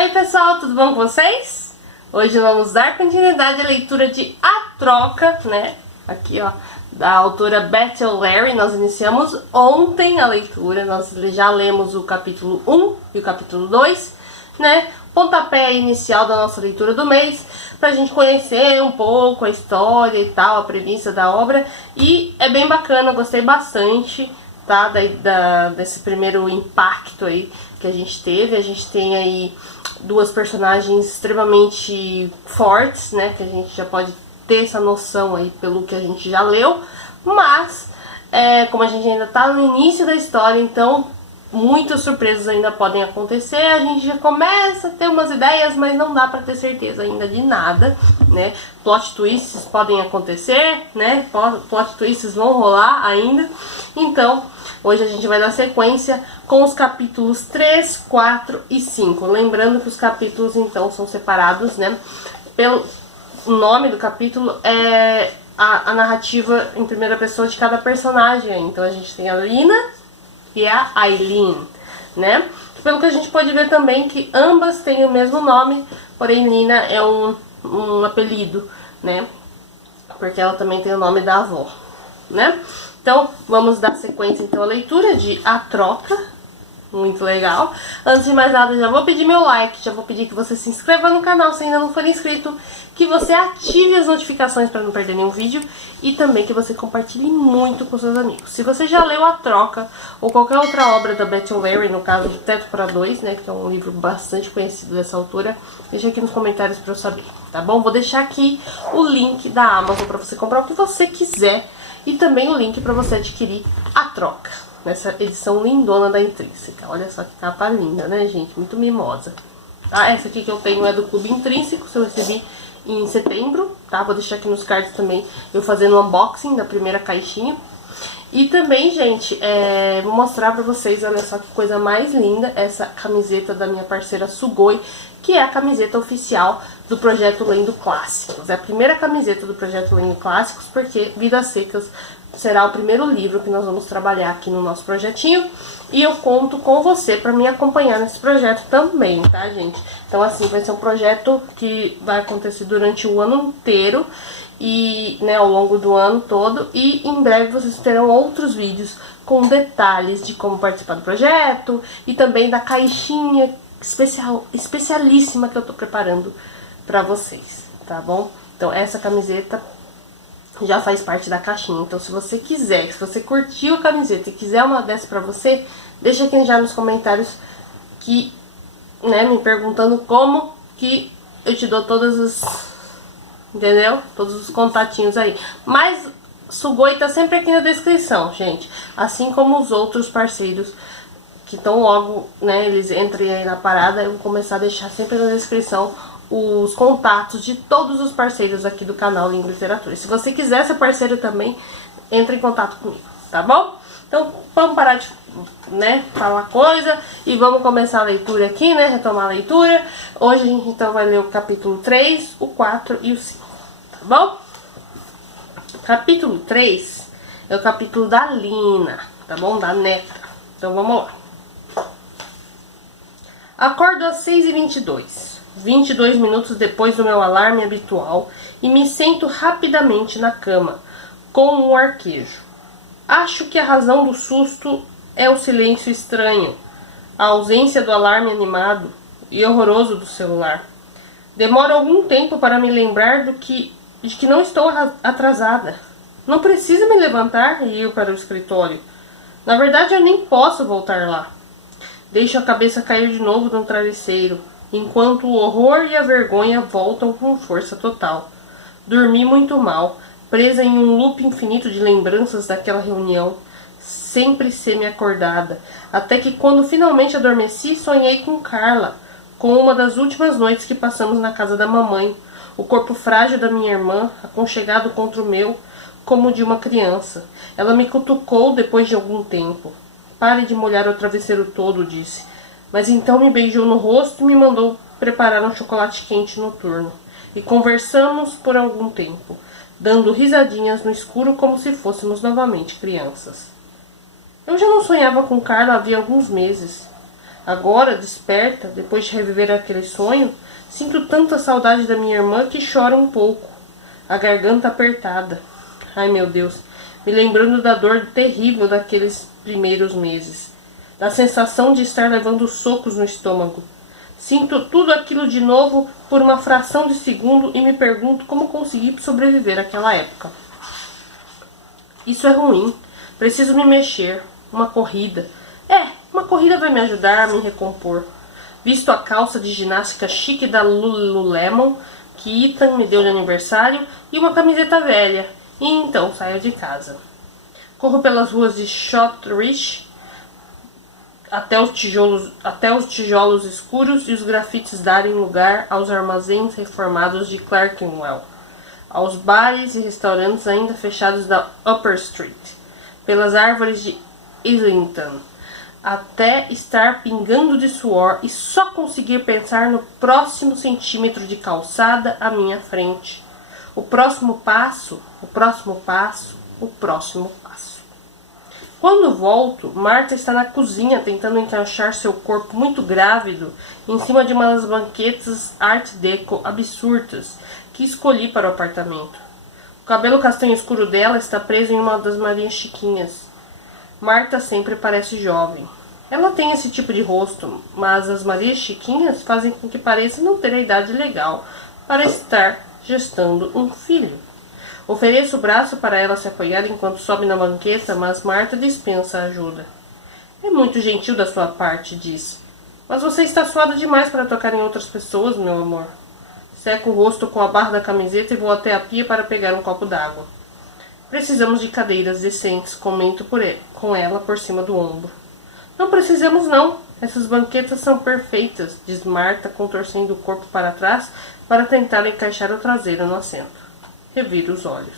Oi pessoal, tudo bom com vocês? Hoje vamos dar continuidade à leitura de A Troca, né? Aqui ó, da autora Beth O'Leary. Nós iniciamos ontem a leitura, nós já lemos o capítulo 1 e o capítulo 2, né? Pontapé inicial da nossa leitura do mês, pra gente conhecer um pouco a história e tal, a premissa da obra. E é bem bacana, eu gostei bastante, tá? Desse primeiro impacto aí que a gente teve. A gente tem aí duas personagens extremamente fortes, né? Que a gente já pode ter essa noção aí pelo que a gente já leu. Mas, como a gente ainda tá no início da história, então muitas surpresas ainda podem acontecer. A gente já começa a ter umas ideias, mas não dá pra ter certeza ainda de nada, né? Plot twists podem acontecer, né? Plot twists vão rolar ainda. Então, hoje a gente vai dar sequência com os capítulos 3, 4 e 5. Lembrando que os capítulos, então, são separados, né? Pelo nome do capítulo é a narrativa em primeira pessoa de cada personagem. Então, a gente tem a Lina e a Aileen, né? Pelo que a gente pode ver também que ambas têm o mesmo nome, porém Lina é um apelido, né? Porque ela também tem o nome da avó, né? Então, vamos dar sequência então à leitura de A Troca. Muito legal. Antes de mais nada, já vou pedir meu like, já vou pedir que você se inscreva no canal se ainda não for inscrito, que você ative as notificações para não perder nenhum vídeo e também que você compartilhe muito com seus amigos. Se você já leu A Troca ou qualquer outra obra da Beth O'Leary, no caso do Teto para Dois, né, que é um livro bastante conhecido dessa autora, deixa aqui nos comentários para eu saber, tá bom? Vou deixar aqui o link da Amazon para você comprar o que você quiser e também o link para você adquirir A Troca, nessa edição lindona da Intrínseca. Olha só que capa linda, né, gente? Muito mimosa. Tá? Essa aqui que eu tenho é do Clube Intrínseco, que eu recebi em setembro, tá? Vou deixar aqui nos cards também eu fazendo o unboxing da primeira caixinha. E também, gente, vou mostrar pra vocês, olha só que coisa mais linda, essa camiseta da minha parceira Sugoi, que é a camiseta oficial do Projeto Lendo Clássicos. É a primeira camiseta do Projeto Lendo Clássicos, porque Vidas Secas será o primeiro livro que nós vamos trabalhar aqui no nosso projetinho. E eu conto com você para me acompanhar nesse projeto também, tá, gente? Então, assim, vai ser um projeto que vai acontecer durante o ano inteiro e, né, ao longo do ano todo. E em breve vocês terão outros vídeos com detalhes de como participar do projeto e também da caixinha especialíssima que eu tô preparando para vocês, tá bom? Então, essa camiseta já faz parte da caixinha. Então, se você quiser, se você curtiu a camiseta e quiser uma dessa pra você, deixa aqui já nos comentários que, né, me perguntando como que eu te dou todas as, entendeu? Todos os contatinhos aí. Mas Sugoi tá sempre aqui na descrição, gente. Assim como os outros parceiros que estão logo, né, eles entrem aí na parada, eu vou começar a deixar sempre na descrição os contatos de todos os parceiros aqui do canal Língua e Literatura. Se você quiser ser parceiro também, entre em contato comigo, tá bom? Então, vamos parar de, né, falar coisa e vamos começar a leitura aqui, né, retomar a leitura. Hoje a gente então vai ler o capítulo 3, o 4 e o 5, tá bom? Capítulo 3 é o capítulo da Lina, tá bom? Da neta. Então, vamos lá. Acordo às 6h22. 22 minutos depois do meu alarme habitual e me sento rapidamente na cama, com um arquejo. Acho que a razão do susto é o silêncio estranho, a ausência do alarme animado e horroroso do celular. Demoro algum tempo para me lembrar de que não estou atrasada. Não preciso me levantar e ir para o escritório. Na verdade, eu nem posso voltar lá. Deixo a cabeça cair de novo no travesseiro, enquanto o horror e a vergonha voltam com força total. Dormi muito mal, presa em um loop infinito de lembranças daquela reunião, sempre semi-acordada, até que quando finalmente adormeci, sonhei com Carla, com uma das últimas noites que passamos na casa da mamãe, o corpo frágil da minha irmã, aconchegado contra o meu, como de uma criança. Ela me cutucou depois de algum tempo. Pare de molhar o travesseiro todo, disse. Mas então me beijou no rosto e me mandou preparar um chocolate quente noturno. E conversamos por algum tempo, dando risadinhas no escuro como se fôssemos novamente crianças. Eu já não sonhava com Carla havia alguns meses. Agora, desperta, depois de reviver aquele sonho, sinto tanta saudade da minha irmã que choro um pouco, a garganta apertada. Ai, meu Deus, me lembrando da dor terrível daqueles primeiros meses, da sensação de estar levando socos no estômago. Sinto tudo aquilo de novo por uma fração de segundo e me pergunto como consegui sobreviver àquela época. Isso é ruim. Preciso me mexer. Uma corrida. Uma corrida vai me ajudar a me recompor. Visto a calça de ginástica chique da Lululemon que Ethan me deu de aniversário e uma camiseta velha. E então saio de casa. Corro pelas ruas de Shortridge até os tijolos escuros e os grafites darem lugar aos armazéns reformados de Clerkenwell, aos bares e restaurantes ainda fechados da Upper Street, pelas árvores de Islington, até estar pingando de suor e só conseguir pensar no próximo centímetro de calçada à minha frente. O próximo passo, o próximo passo, o próximo passo. Quando volto, Marta está na cozinha tentando encaixar seu corpo muito grávido em cima de uma das banquetas Art Deco absurdas que escolhi para o apartamento. O cabelo castanho escuro dela está preso em uma das Marias Chiquinhas. Marta sempre parece jovem. Ela tem esse tipo de rosto, mas as Marias Chiquinhas fazem com que pareça não ter a idade legal para estar gestando um filho. Ofereço o braço para ela se apoiar enquanto sobe na banqueta, mas Marta dispensa a ajuda. É muito gentil da sua parte, diz. Mas você está suada demais para tocar em outras pessoas, meu amor. Seco o rosto com a barra da camiseta e vou até a pia para pegar um copo d'água. Precisamos de cadeiras decentes, comento com ela por cima do ombro. Não precisamos não. Essas banquetas são perfeitas, diz Marta, contorcendo o corpo para trás para tentar encaixar o traseiro no assento. Reviro os olhos.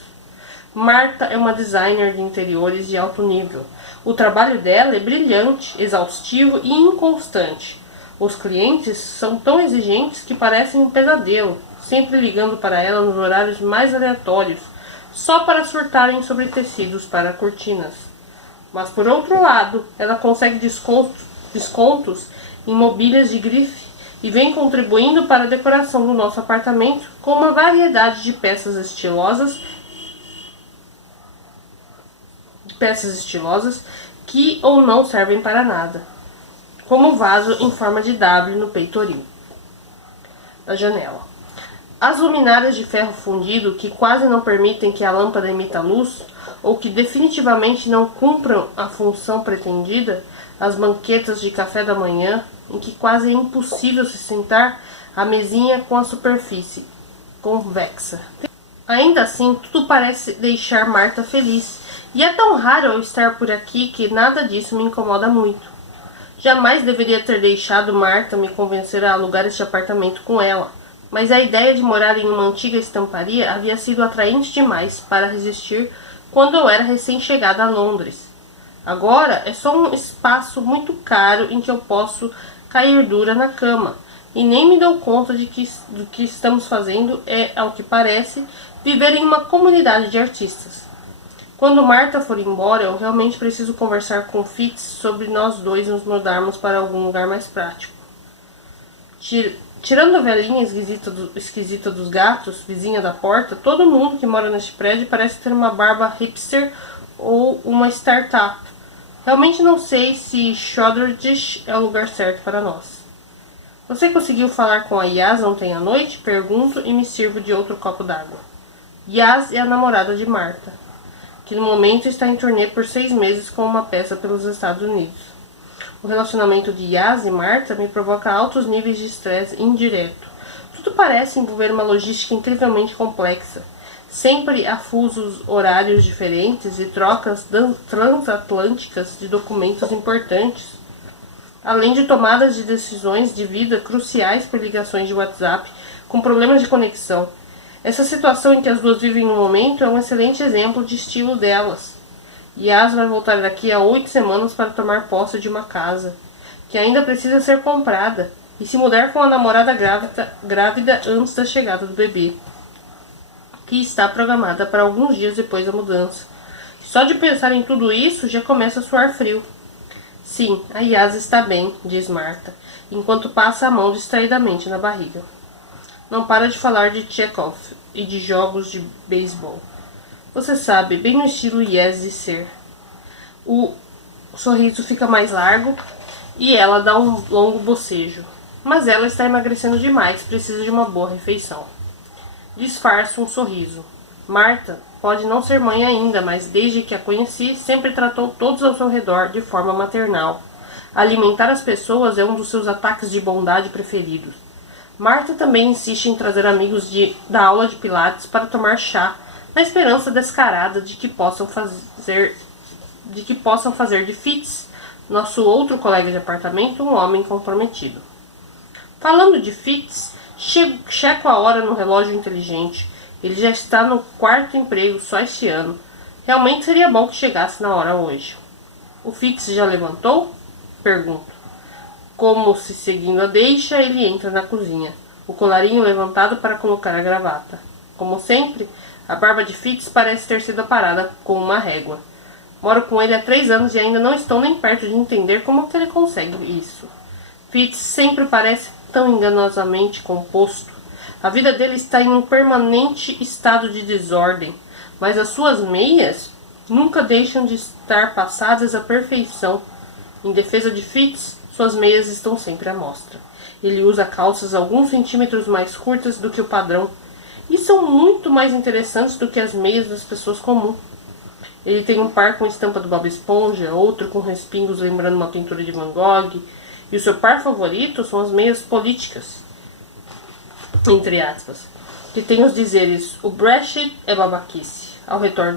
Marta é uma designer de interiores de alto nível. O trabalho dela é brilhante, exaustivo e inconstante. Os clientes são tão exigentes que parecem um pesadelo, sempre ligando para ela nos horários mais aleatórios, só para surtarem sobre tecidos para cortinas. Mas por outro lado, ela consegue descontos em mobílias de grife e vem contribuindo para a decoração do nosso apartamento com uma variedade de peças estilosas que ou não servem para nada, como o vaso em forma de W no peitoril da janela. As luminárias de ferro fundido que quase não permitem que a lâmpada emita luz ou que definitivamente não cumpram a função pretendida, as banquetas de café da manhã em que quase é impossível se sentar à mesinha com a superfície convexa. Ainda assim, tudo parece deixar Marta feliz, e é tão raro eu estar por aqui que nada disso me incomoda muito. Jamais deveria ter deixado Marta me convencer a alugar este apartamento com ela, mas a ideia de morar em uma antiga estamparia havia sido atraente demais para resistir quando eu era recém-chegada a Londres. Agora é só um espaço muito caro em que eu posso cair dura na cama, e nem me dou conta do que estamos fazendo é, ao que parece, viver em uma comunidade de artistas. Quando Marta for embora, eu realmente preciso conversar com Fitz sobre nós dois nos mudarmos para algum lugar mais prático. Tirando a velhinha esquisita dos gatos, vizinha da porta, todo mundo que mora neste prédio parece ter uma barba hipster ou uma startup. Realmente não sei se Shoreditch é o lugar certo para nós. Você conseguiu falar com a Yas ontem à noite? Pergunto e me sirvo de outro copo d'água. Yas é a namorada de Marta, que no momento está em turnê por 6 meses com uma peça pelos Estados Unidos. O relacionamento de Yas e Marta me provoca altos níveis de estresse indireto. Tudo parece envolver uma logística incrivelmente complexa. Sempre há fusos horários diferentes e trocas transatlânticas de documentos importantes, além de tomadas de decisões de vida cruciais por ligações de WhatsApp com problemas de conexão. Essa situação em que as duas vivem no momento é um excelente exemplo de estilo delas. Yas vai voltar daqui a 8 semanas para tomar posse de uma casa, que ainda precisa ser comprada, e se mudar com a namorada grávida antes da chegada do bebê, que está programada para alguns dias depois da mudança. Só de pensar em tudo isso já começa a suar frio. Sim, a Yas está bem, diz Marta, enquanto passa a mão distraidamente na barriga. Não para de falar de Chekhov e de jogos de beisebol. Você sabe, bem no estilo Yes de ser. O sorriso fica mais largo e ela dá um longo bocejo. Mas ela está emagrecendo demais, precisa de uma boa refeição. Disfarça um sorriso. Marta pode não ser mãe ainda, mas desde que a conheci, sempre tratou todos ao seu redor de forma maternal. Alimentar as pessoas é um dos seus ataques de bondade preferidos. Marta também insiste em trazer amigos da aula de pilates para tomar chá, na esperança descarada de que possam fazer de Fitz, nosso outro colega de apartamento, um homem comprometido. Falando de Fitz, checo a hora no relógio inteligente. Ele já está no quarto emprego só este ano. Realmente seria bom que chegasse na hora hoje. O Fitz já levantou? Pergunto. Como se seguindo a deixa, ele entra na cozinha, o colarinho levantado para colocar a gravata. Como sempre, a barba de Fitz parece ter sido aparada com uma régua. Moro com ele há 3 anos e ainda não estou nem perto de entender como que ele consegue isso. Fitz sempre parece tão enganosamente composto. A vida dele está em um permanente estado de desordem, mas as suas meias nunca deixam de estar passadas à perfeição. Em defesa de Fitz, suas meias estão sempre à mostra. Ele usa calças alguns centímetros mais curtas do que o padrão e são muito mais interessantes do que as meias das pessoas comuns. Ele tem um par com estampa do Bob Esponja, outro com respingos lembrando uma pintura de Van Gogh, e o seu par favorito são as meias políticas, entre aspas, que tem os dizeres: o Brexit é babaquice, ao redor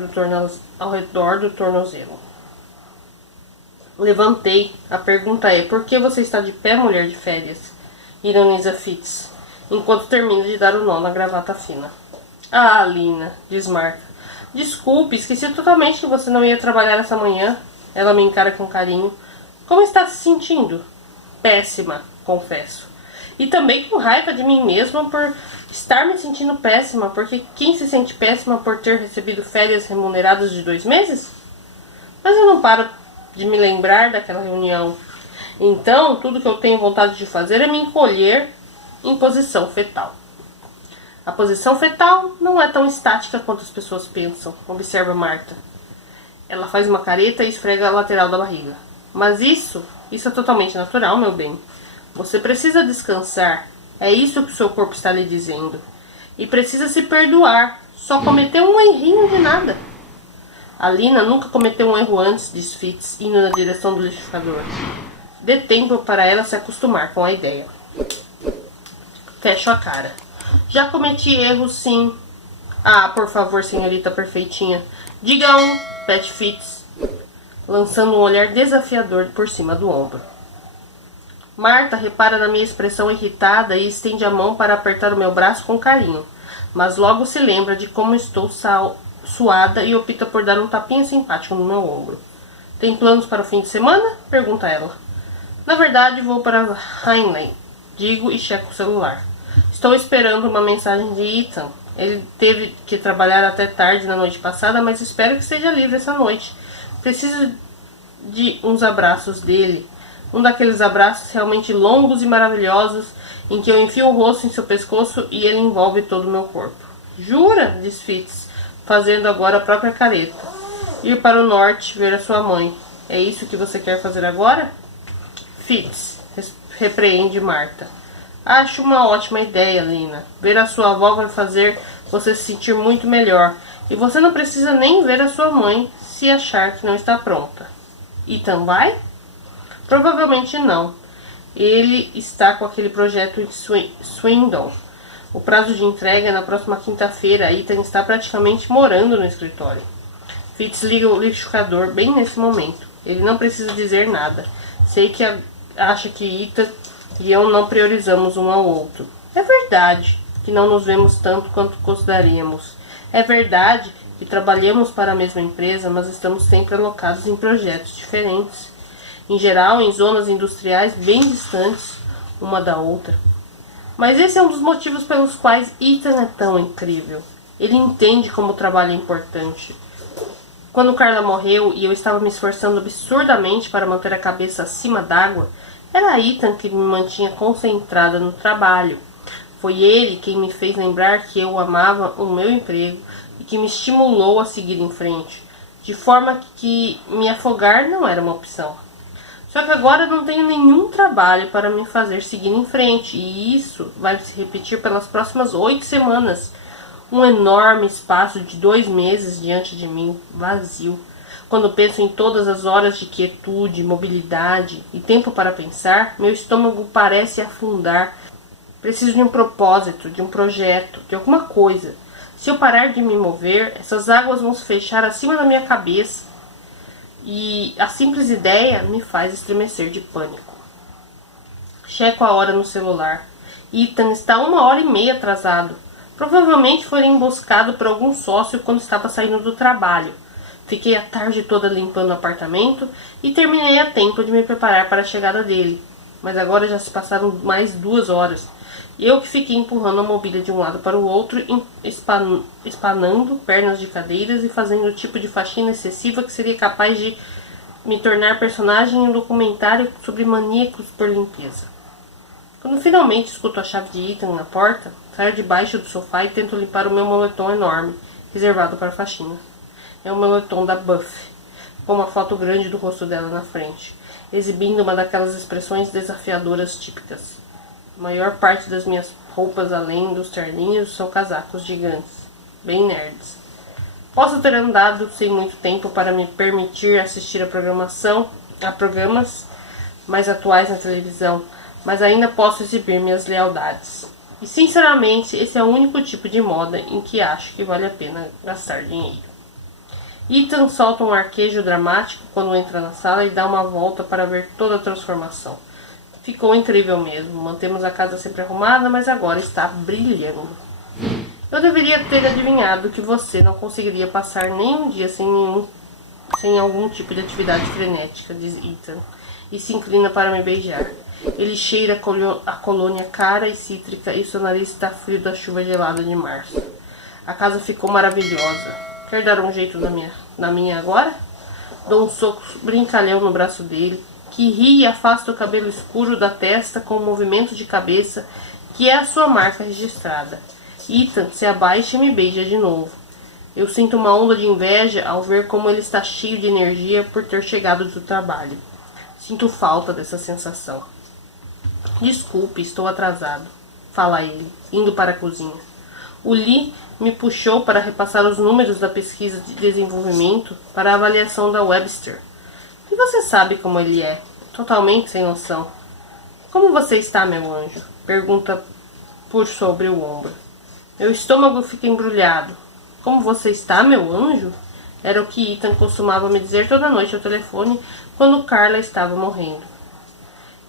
do tornozelo. Levantei. A pergunta é: por que você está de pé, mulher de férias? Ironiza Fitz, enquanto termina de dar o nó na gravata fina. Ah, Lina, diz Marta. Desculpe, esqueci totalmente que você não ia trabalhar essa manhã. Ela me encara com carinho. Como está se sentindo? Péssima, confesso. E também com raiva de mim mesma por estar me sentindo péssima, porque quem se sente péssima por ter recebido férias remuneradas de 2 meses? Mas eu não paro de me lembrar daquela reunião. Então, tudo que eu tenho vontade de fazer é me encolher em posição fetal. A posição fetal não é tão estática quanto as pessoas pensam, observa Marta. Ela faz uma careta e esfrega a lateral da barriga. Mas isso é totalmente natural, meu bem. Você precisa descansar. É isso que o seu corpo está lhe dizendo. E precisa se perdoar. Só cometeu um errinho de nada. A Lina nunca cometeu um erro antes, diz Fitz, indo na direção do liquidificador. Dê tempo para ela se acostumar com a ideia. Fecho a cara. Já cometi erros, sim. Ah, por favor, senhorita perfeitinha. Diga um, pede Fitz, lançando um olhar desafiador por cima do ombro. Marta repara na minha expressão irritada e estende a mão para apertar o meu braço com carinho, mas logo se lembra de como estou suada e opta por dar um tapinha simpático no meu ombro. Tem planos para o fim de semana? Pergunta ela. Na verdade, vou para Heinlein, digo e checo o celular. Estou esperando uma mensagem de Ethan. Ele teve que trabalhar até tarde na noite passada, mas espero que esteja livre essa noite. Preciso de uns abraços dele. Um daqueles abraços realmente longos e maravilhosos, em que eu enfio o rosto em seu pescoço e ele envolve todo o meu corpo. Jura? Diz Fitz, fazendo agora a própria careta. Ir para o norte, ver a sua mãe. É isso que você quer fazer agora? Fitz, repreende Marta. Acho uma ótima ideia, Lina. Ver a sua avó vai fazer você se sentir muito melhor. E você não precisa nem ver a sua mãe se achar que não está pronta. Ethan vai? Provavelmente não. Ele está com aquele projeto de Swindon. O prazo de entrega é na próxima quinta-feira. Ethan está praticamente morando no escritório. Fitz liga o liquidificador bem nesse momento. Ele não precisa dizer nada. Sei que acha que Ethan e eu não priorizamos um ao outro. É verdade que não nos vemos tanto quanto gostaríamos. É verdade que trabalhamos para a mesma empresa, mas estamos sempre alocados em projetos diferentes. Em geral, em zonas industriais bem distantes uma da outra. Mas esse é um dos motivos pelos quais Ethan é tão incrível. Ele entende como o trabalho é importante. Quando Carla morreu e eu estava me esforçando absurdamente para manter a cabeça acima d'água, era Ethan que me mantinha concentrada no trabalho. Foi ele quem me fez lembrar que eu amava o meu emprego e que me estimulou a seguir em frente, de forma que me afogar não era uma opção. Só que agora não tenho nenhum trabalho para me fazer seguir em frente, e isso vai se repetir pelas próximas 8 semanas. Um enorme espaço de 2 meses diante de mim, vazio. Quando penso em todas as horas de quietude, mobilidade e tempo para pensar, meu estômago parece afundar. Preciso de um propósito, de um projeto, de alguma coisa. Se eu parar de me mover, essas águas vão se fechar acima da minha cabeça. E a simples ideia me faz estremecer de pânico. Checo a hora no celular. Ethan está 1h30 atrasado. Provavelmente foi emboscado por algum sócio quando estava saindo do trabalho. Fiquei a tarde toda limpando o apartamento e terminei a tempo de me preparar para a chegada dele. Mas agora já se passaram mais 2 horas. Eu que fiquei empurrando a mobília de um lado para o outro, espanando pernas de cadeiras e fazendo o tipo de faxina excessiva que seria capaz de me tornar personagem em um documentário sobre maníacos por limpeza. Quando finalmente escuto a chave de Ethan na porta, saio debaixo do sofá e tento limpar o meu moletom enorme, reservado para faxina. É um moletom da Buffy, com uma foto grande do rosto dela na frente, exibindo uma daquelas expressões desafiadoras típicas. A maior parte das minhas roupas, além dos terninhos, são casacos gigantes, bem nerds. Posso ter andado sem muito tempo para me permitir assistir a programas mais atuais na televisão, mas ainda posso exibir minhas lealdades. E sinceramente, esse é o único tipo de moda em que acho que vale a pena gastar dinheiro. Ethan solta um arquejo dramático quando entra na sala e dá uma volta para ver toda a transformação. Ficou incrível mesmo. Mantemos a casa sempre arrumada, mas agora está brilhando. Eu deveria ter adivinhado que você não conseguiria passar nem um dia sem algum tipo de atividade frenética, diz Ethan, e se inclina para me beijar. Ele cheira a colônia cara e cítrica e o seu nariz está frio da chuva gelada de março. A casa ficou maravilhosa. Quer dar um jeito na minha agora? Dou um soco brincalhão no braço dele, que ri e afasta o cabelo escuro da testa com um movimento de cabeça que é a sua marca registrada. Ethan se abaixa e me beija de novo. Eu sinto uma onda de inveja ao ver como ele está cheio de energia por ter chegado do trabalho. Sinto falta dessa sensação. Desculpe, estou atrasado, fala ele, indo para a cozinha. O Lee me puxou para repassar os números da pesquisa de desenvolvimento para a avaliação da Webster. E você sabe como ele é, totalmente sem noção. Como você está, meu anjo? Pergunta por sobre o ombro. Meu estômago fica embrulhado. Como você está, meu anjo? Era o que Ethan costumava me dizer toda noite ao telefone quando Carla estava morrendo.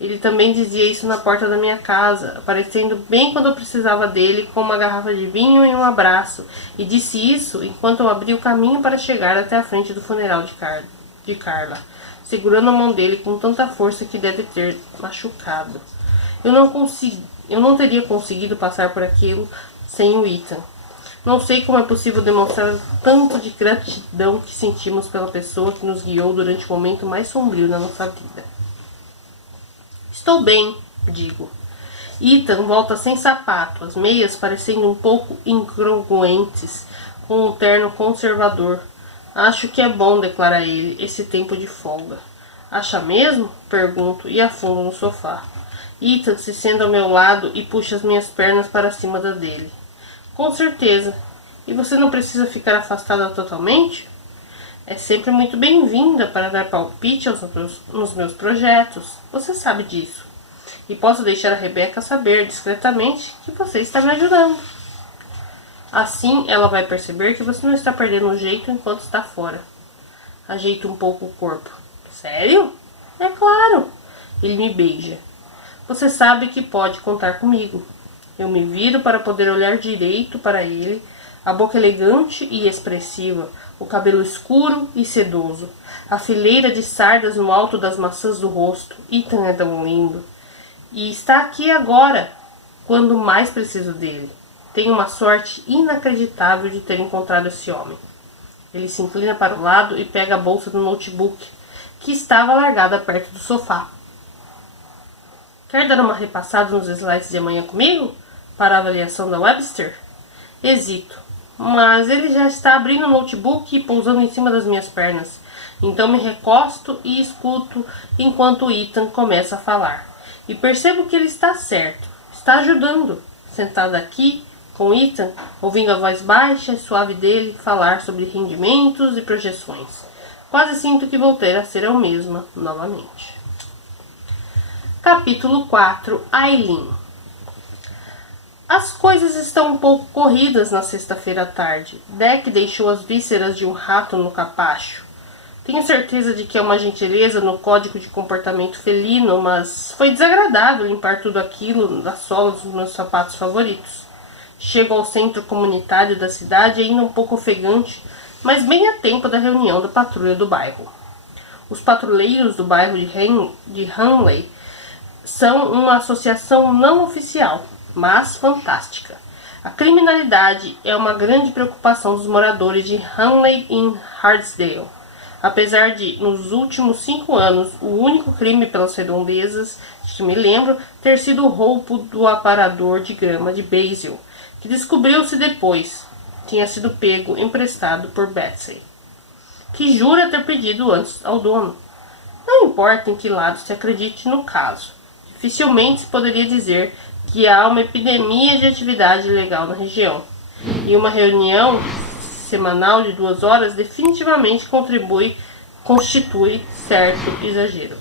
Ele também dizia isso na porta da minha casa, aparecendo bem quando eu precisava dele, com uma garrafa de vinho e um abraço, e disse isso enquanto eu abria o caminho para chegar até a frente do funeral de Carla, segurando a mão dele com tanta força que deve ter machucado. Eu não teria conseguido passar por aquilo sem o Ethan. Não sei como é possível demonstrar tanto de gratidão que sentimos pela pessoa que nos guiou durante o momento mais sombrio da nossa vida. Estou bem, digo. Ethan volta sem sapato, as meias parecendo um pouco incongruentes com um terno conservador. Acho que é bom, declara ele, esse tempo de folga. Acha mesmo? Pergunto e afundo no sofá. Ethan se senta ao meu lado e puxa as minhas pernas para cima da dele. Com certeza. E você não precisa ficar afastada totalmente? É sempre muito bem-vinda para dar palpite nos meus projetos. Você sabe disso. E posso deixar a Rebecca saber discretamente que você está me ajudando. Assim ela vai perceber que você não está perdendo o jeito enquanto está fora. Ajeito um pouco o corpo. Sério? É claro. Ele me beija. Você sabe que pode contar comigo. Eu me viro para poder olhar direito para ele, a boca elegante e expressiva, o cabelo escuro e sedoso, a fileira de sardas no alto das maçãs do rosto. Ethan é tão lindo. E está aqui agora, quando mais preciso dele. Tenho uma sorte inacreditável de ter encontrado esse homem. Ele se inclina para o lado e pega a bolsa do notebook, que estava largada perto do sofá. Quer dar uma repassada nos slides de amanhã comigo? Para a avaliação da Webster? Hesito, mas ele já está abrindo o notebook e pousando em cima das minhas pernas. Então me recosto e escuto enquanto Ethan começa a falar. E percebo que ele está certo, está ajudando. Sentada aqui, com Ethan, ouvindo a voz baixa e suave dele falar sobre rendimentos e projeções. Quase sinto que voltei a ser eu mesma novamente. Capítulo 4. Aileen. As coisas estão um pouco corridas na sexta-feira à tarde. Deck deixou as vísceras de um rato no capacho. Tenho certeza de que é uma gentileza no código de comportamento felino, mas foi desagradável limpar tudo aquilo das solas dos meus sapatos favoritos. Chego ao centro comunitário da cidade ainda um pouco ofegante, mas bem a tempo da reunião da patrulha do bairro. Os patrulheiros do bairro de Hanley são uma associação não oficial, mas fantástica. A criminalidade é uma grande preocupação dos moradores de Hanley e Hartsdale. Apesar de, nos últimos 5 anos, o único crime pelas redondezas de que me lembro ter sido o roubo do aparador de grama de Basil, que descobriu-se depois tinha sido pego emprestado por Betsy, que jura ter pedido antes ao dono. Não importa em que lado se acredite no caso, dificilmente se poderia dizer que há uma epidemia de atividade ilegal na região, e uma reunião semanal de 2 horas definitivamente constitui certo exagero.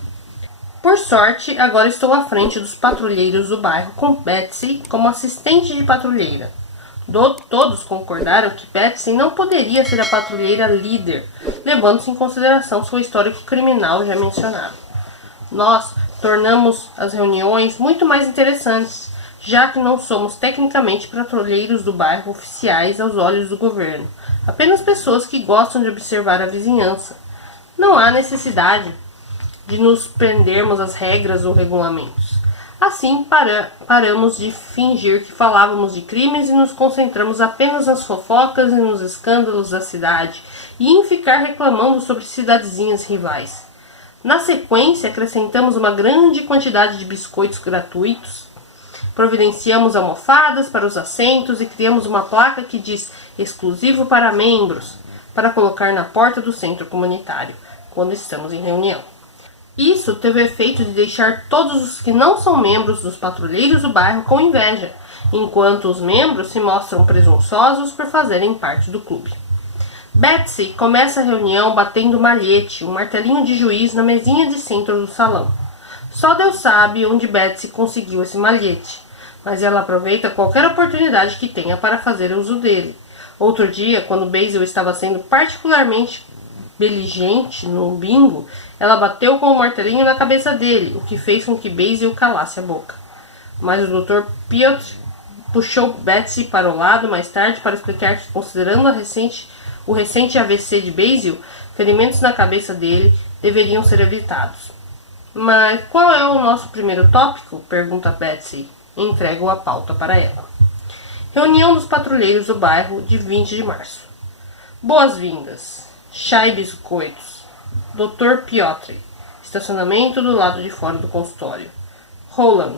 Por sorte, agora estou à frente dos patrulheiros do bairro com Betsy como assistente de patrulheira. Todos concordaram que Betsy não poderia ser a patrulheira líder, levando-se em consideração seu histórico criminal já mencionado. Nós tornamos as reuniões muito mais interessantes, já que não somos tecnicamente patrulheiros do bairro oficiais aos olhos do governo, apenas pessoas que gostam de observar a vizinhança. Não há necessidade de nos prendermos às regras ou regulamentos. Assim, paramos de fingir que falávamos de crimes e nos concentramos apenas nas fofocas e nos escândalos da cidade e em ficar reclamando sobre cidadezinhas rivais. Na sequência, acrescentamos uma grande quantidade de biscoitos gratuitos, providenciamos almofadas para os assentos e criamos uma placa que diz exclusivo para membros, para colocar na porta do centro comunitário, quando estamos em reunião. Isso teve o efeito de deixar todos os que não são membros dos patrulheiros do bairro com inveja, enquanto os membros se mostram presunçosos por fazerem parte do clube. Betsy começa a reunião batendo malhete, um martelinho de juiz na mesinha de centro do salão. Só Deus sabe onde Betsy conseguiu esse malhete, mas ela aproveita qualquer oportunidade que tenha para fazer uso dele. Outro dia, quando Basil estava sendo particularmente beligente no bingo, ela bateu com o martelinho na cabeça dele, o que fez com que Basil calasse a boca. Mas o Dr. Piotr puxou Betsy para o lado mais tarde para explicar que, considerando o recente AVC de Basil, ferimentos na cabeça dele deveriam ser evitados. Mas qual é o nosso primeiro tópico? Pergunta Betsy. Entrego a pauta para ela. Reunião dos patrulheiros do bairro de 20 de março. Boas-vindas. Chá e biscoitos. Dr. Piotr. Estacionamento do lado de fora do consultório. Roland.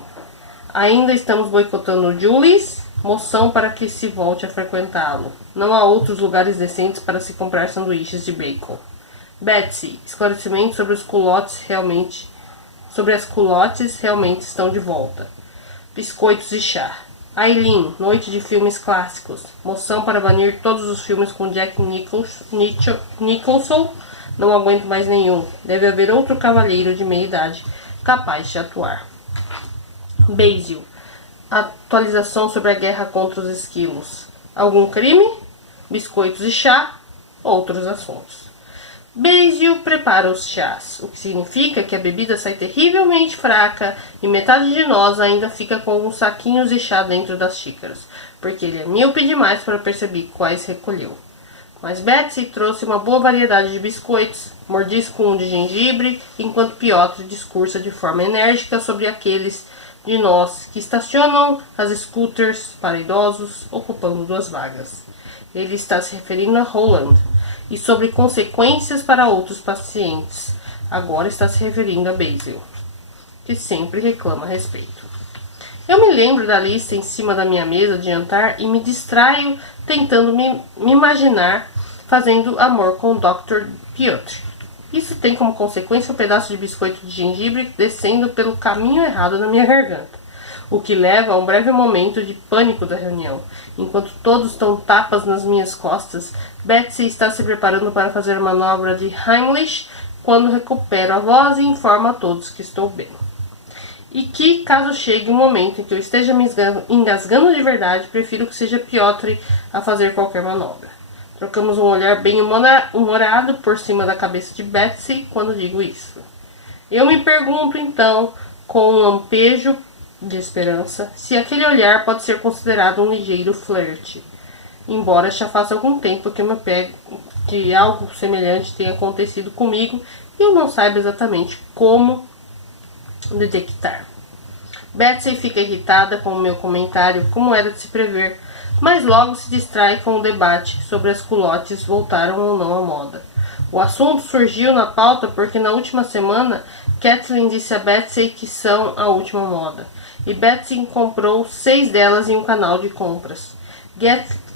Ainda estamos boicotando o Julie's. Moção para que se volte a frequentá-lo. Não há outros lugares decentes para se comprar sanduíches de bacon. Betsy. Esclarecimento sobre as culottes realmente estão de volta. Biscoitos e chá. Aileen, noite de filmes clássicos. Moção para banir todos os filmes com Jack Nicholson. Não aguento mais nenhum. Deve haver outro cavalheiro de meia idade capaz de atuar. Basil. Atualização sobre a guerra contra os esquilos. Algum crime? Biscoitos e chá. Outros assuntos. Basil prepara os chás, o que significa que a bebida sai terrivelmente fraca e metade de nós ainda fica com alguns saquinhos de chá dentro das xícaras, porque ele é míope demais para perceber quais recolheu. Mas Betsy trouxe uma boa variedade de biscoitos, mordisco um de gengibre, enquanto Piotr discursa de forma enérgica sobre aqueles de nós que estacionam as scooters para idosos, ocupando 2 vagas. Ele está se referindo a Roland. e sobre consequências para outros pacientes. Agora está se referindo a Basil, que sempre reclama a respeito. Eu me lembro da lista em cima da minha mesa de jantar e me distraio tentando me imaginar fazendo amor com o Dr. Piotr. Isso tem como consequência um pedaço de biscoito de gengibre descendo pelo caminho errado na minha garganta, o que leva a um breve momento de pânico da reunião. Enquanto todos dão tapas nas minhas costas, Betsy está se preparando para fazer a manobra de Heimlich quando recupero a voz e informo a todos que estou bem. E que, caso chegue um momento em que eu esteja me engasgando de verdade, prefiro que seja Piotr a fazer qualquer manobra. Trocamos um olhar bem humorado por cima da cabeça de Betsy quando digo isso. Eu me pergunto, então, com um lampejo de esperança, se aquele olhar pode ser considerado um ligeiro flerte. Embora já faça algum tempo que algo semelhante tenha acontecido comigo e eu não saiba exatamente como detectar. Betsy fica irritada com o meu comentário, como era de se prever, mas logo se distrai com o debate sobre as culottes voltaram ou não à moda. O assunto surgiu na pauta porque na última semana Kathleen disse a Betsy que são a última moda, e Betsy comprou 6 delas em um canal de compras.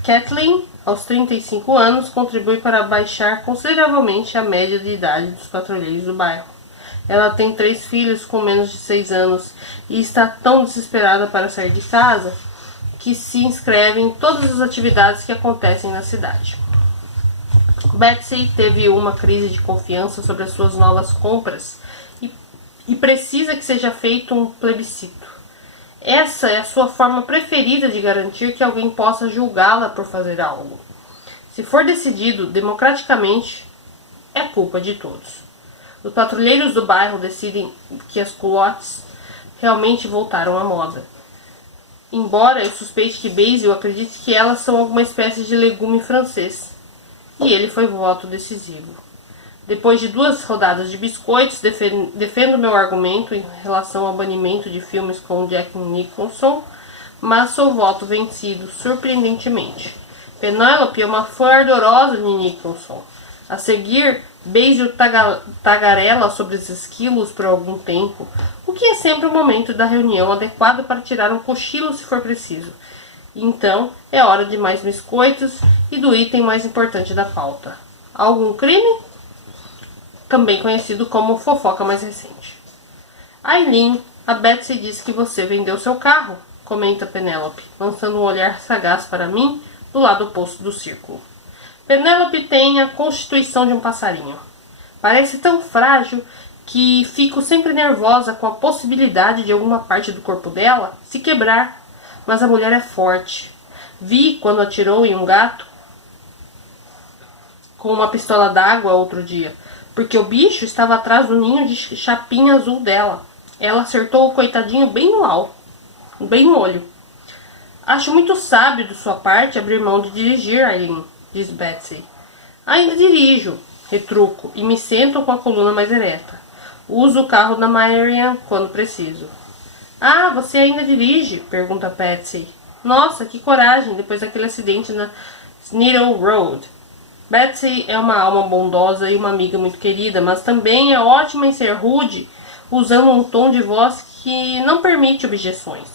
Kathleen, aos 35 anos, contribui para baixar consideravelmente a média de idade dos patrulheiros do bairro. Ela tem 3 filhos com menos de 6 anos e está tão desesperada para sair de casa que se inscreve em todas as atividades que acontecem na cidade. Betsy teve uma crise de confiança sobre as suas novas compras e precisa que seja feito um plebiscito. Essa é a sua forma preferida de garantir que alguém possa julgá-la por fazer algo. Se for decidido democraticamente, é culpa de todos. Os patrulheiros do bairro decidem que as culottes realmente voltaram à moda. Embora eu suspeite que Basil acredite que elas são alguma espécie de legume francês. E ele foi voto decisivo. Depois de 2 rodadas de biscoitos, defendo meu argumento em relação ao banimento de filmes com Jack Nicholson, mas sou voto vencido, surpreendentemente. Penélope é uma fã ardorosa de Nicholson. A seguir, Basil tagarela sobre os esquilos por algum tempo, o que é sempre o momento da reunião adequado para tirar um cochilo se for preciso. Então, é hora de mais biscoitos e do item mais importante da pauta. Algum crime? Também conhecido como fofoca mais recente. Aileen, a Betsy disse que você vendeu seu carro, comenta Penélope, lançando um olhar sagaz para mim do lado oposto do círculo. Penélope tem a constituição de um passarinho. Parece tão frágil que fico sempre nervosa com a possibilidade de alguma parte do corpo dela se quebrar. Mas a mulher é forte. Vi quando atirou em um gato com uma pistola d'água outro dia, porque o bicho estava atrás do ninho de chapinha azul dela. Ela acertou o coitadinho bem no alto, bem no olho. Acho muito sábio de sua parte abrir mão de dirigir, Aileen, diz Betsy. Ainda dirijo, retruco, e me sento com a coluna mais ereta. Uso o carro da Marian quando preciso. Ah, você ainda dirige? Pergunta Betsy. Nossa, que coragem, depois daquele acidente na Sneedle Road. Betsy é uma alma bondosa e uma amiga muito querida, mas também é ótima em ser rude, usando um tom de voz que não permite objeções.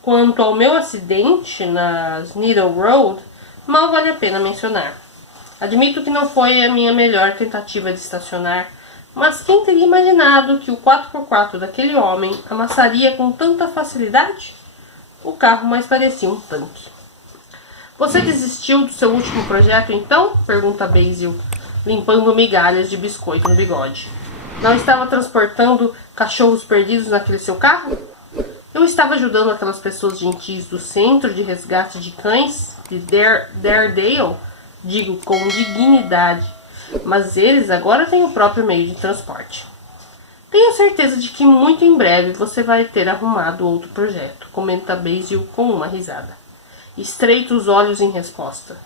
Quanto ao meu acidente na Sneedle Road, mal vale a pena mencionar. Admito que não foi a minha melhor tentativa de estacionar, mas quem teria imaginado que o 4x4 daquele homem amassaria com tanta facilidade? O carro mais parecia um tanque. Você desistiu do seu último projeto, então? Pergunta Basil, limpando migalhas de biscoito no bigode. Não estava transportando cachorros perdidos naquele seu carro? Eu estava ajudando aquelas pessoas gentis do Centro de Resgate de Cães de Daredale, digo com dignidade, mas eles agora têm o próprio meio de transporte. Tenho certeza de que muito em breve você vai ter arrumado outro projeto, comenta Basil com uma risada. Estreito os olhos em resposta.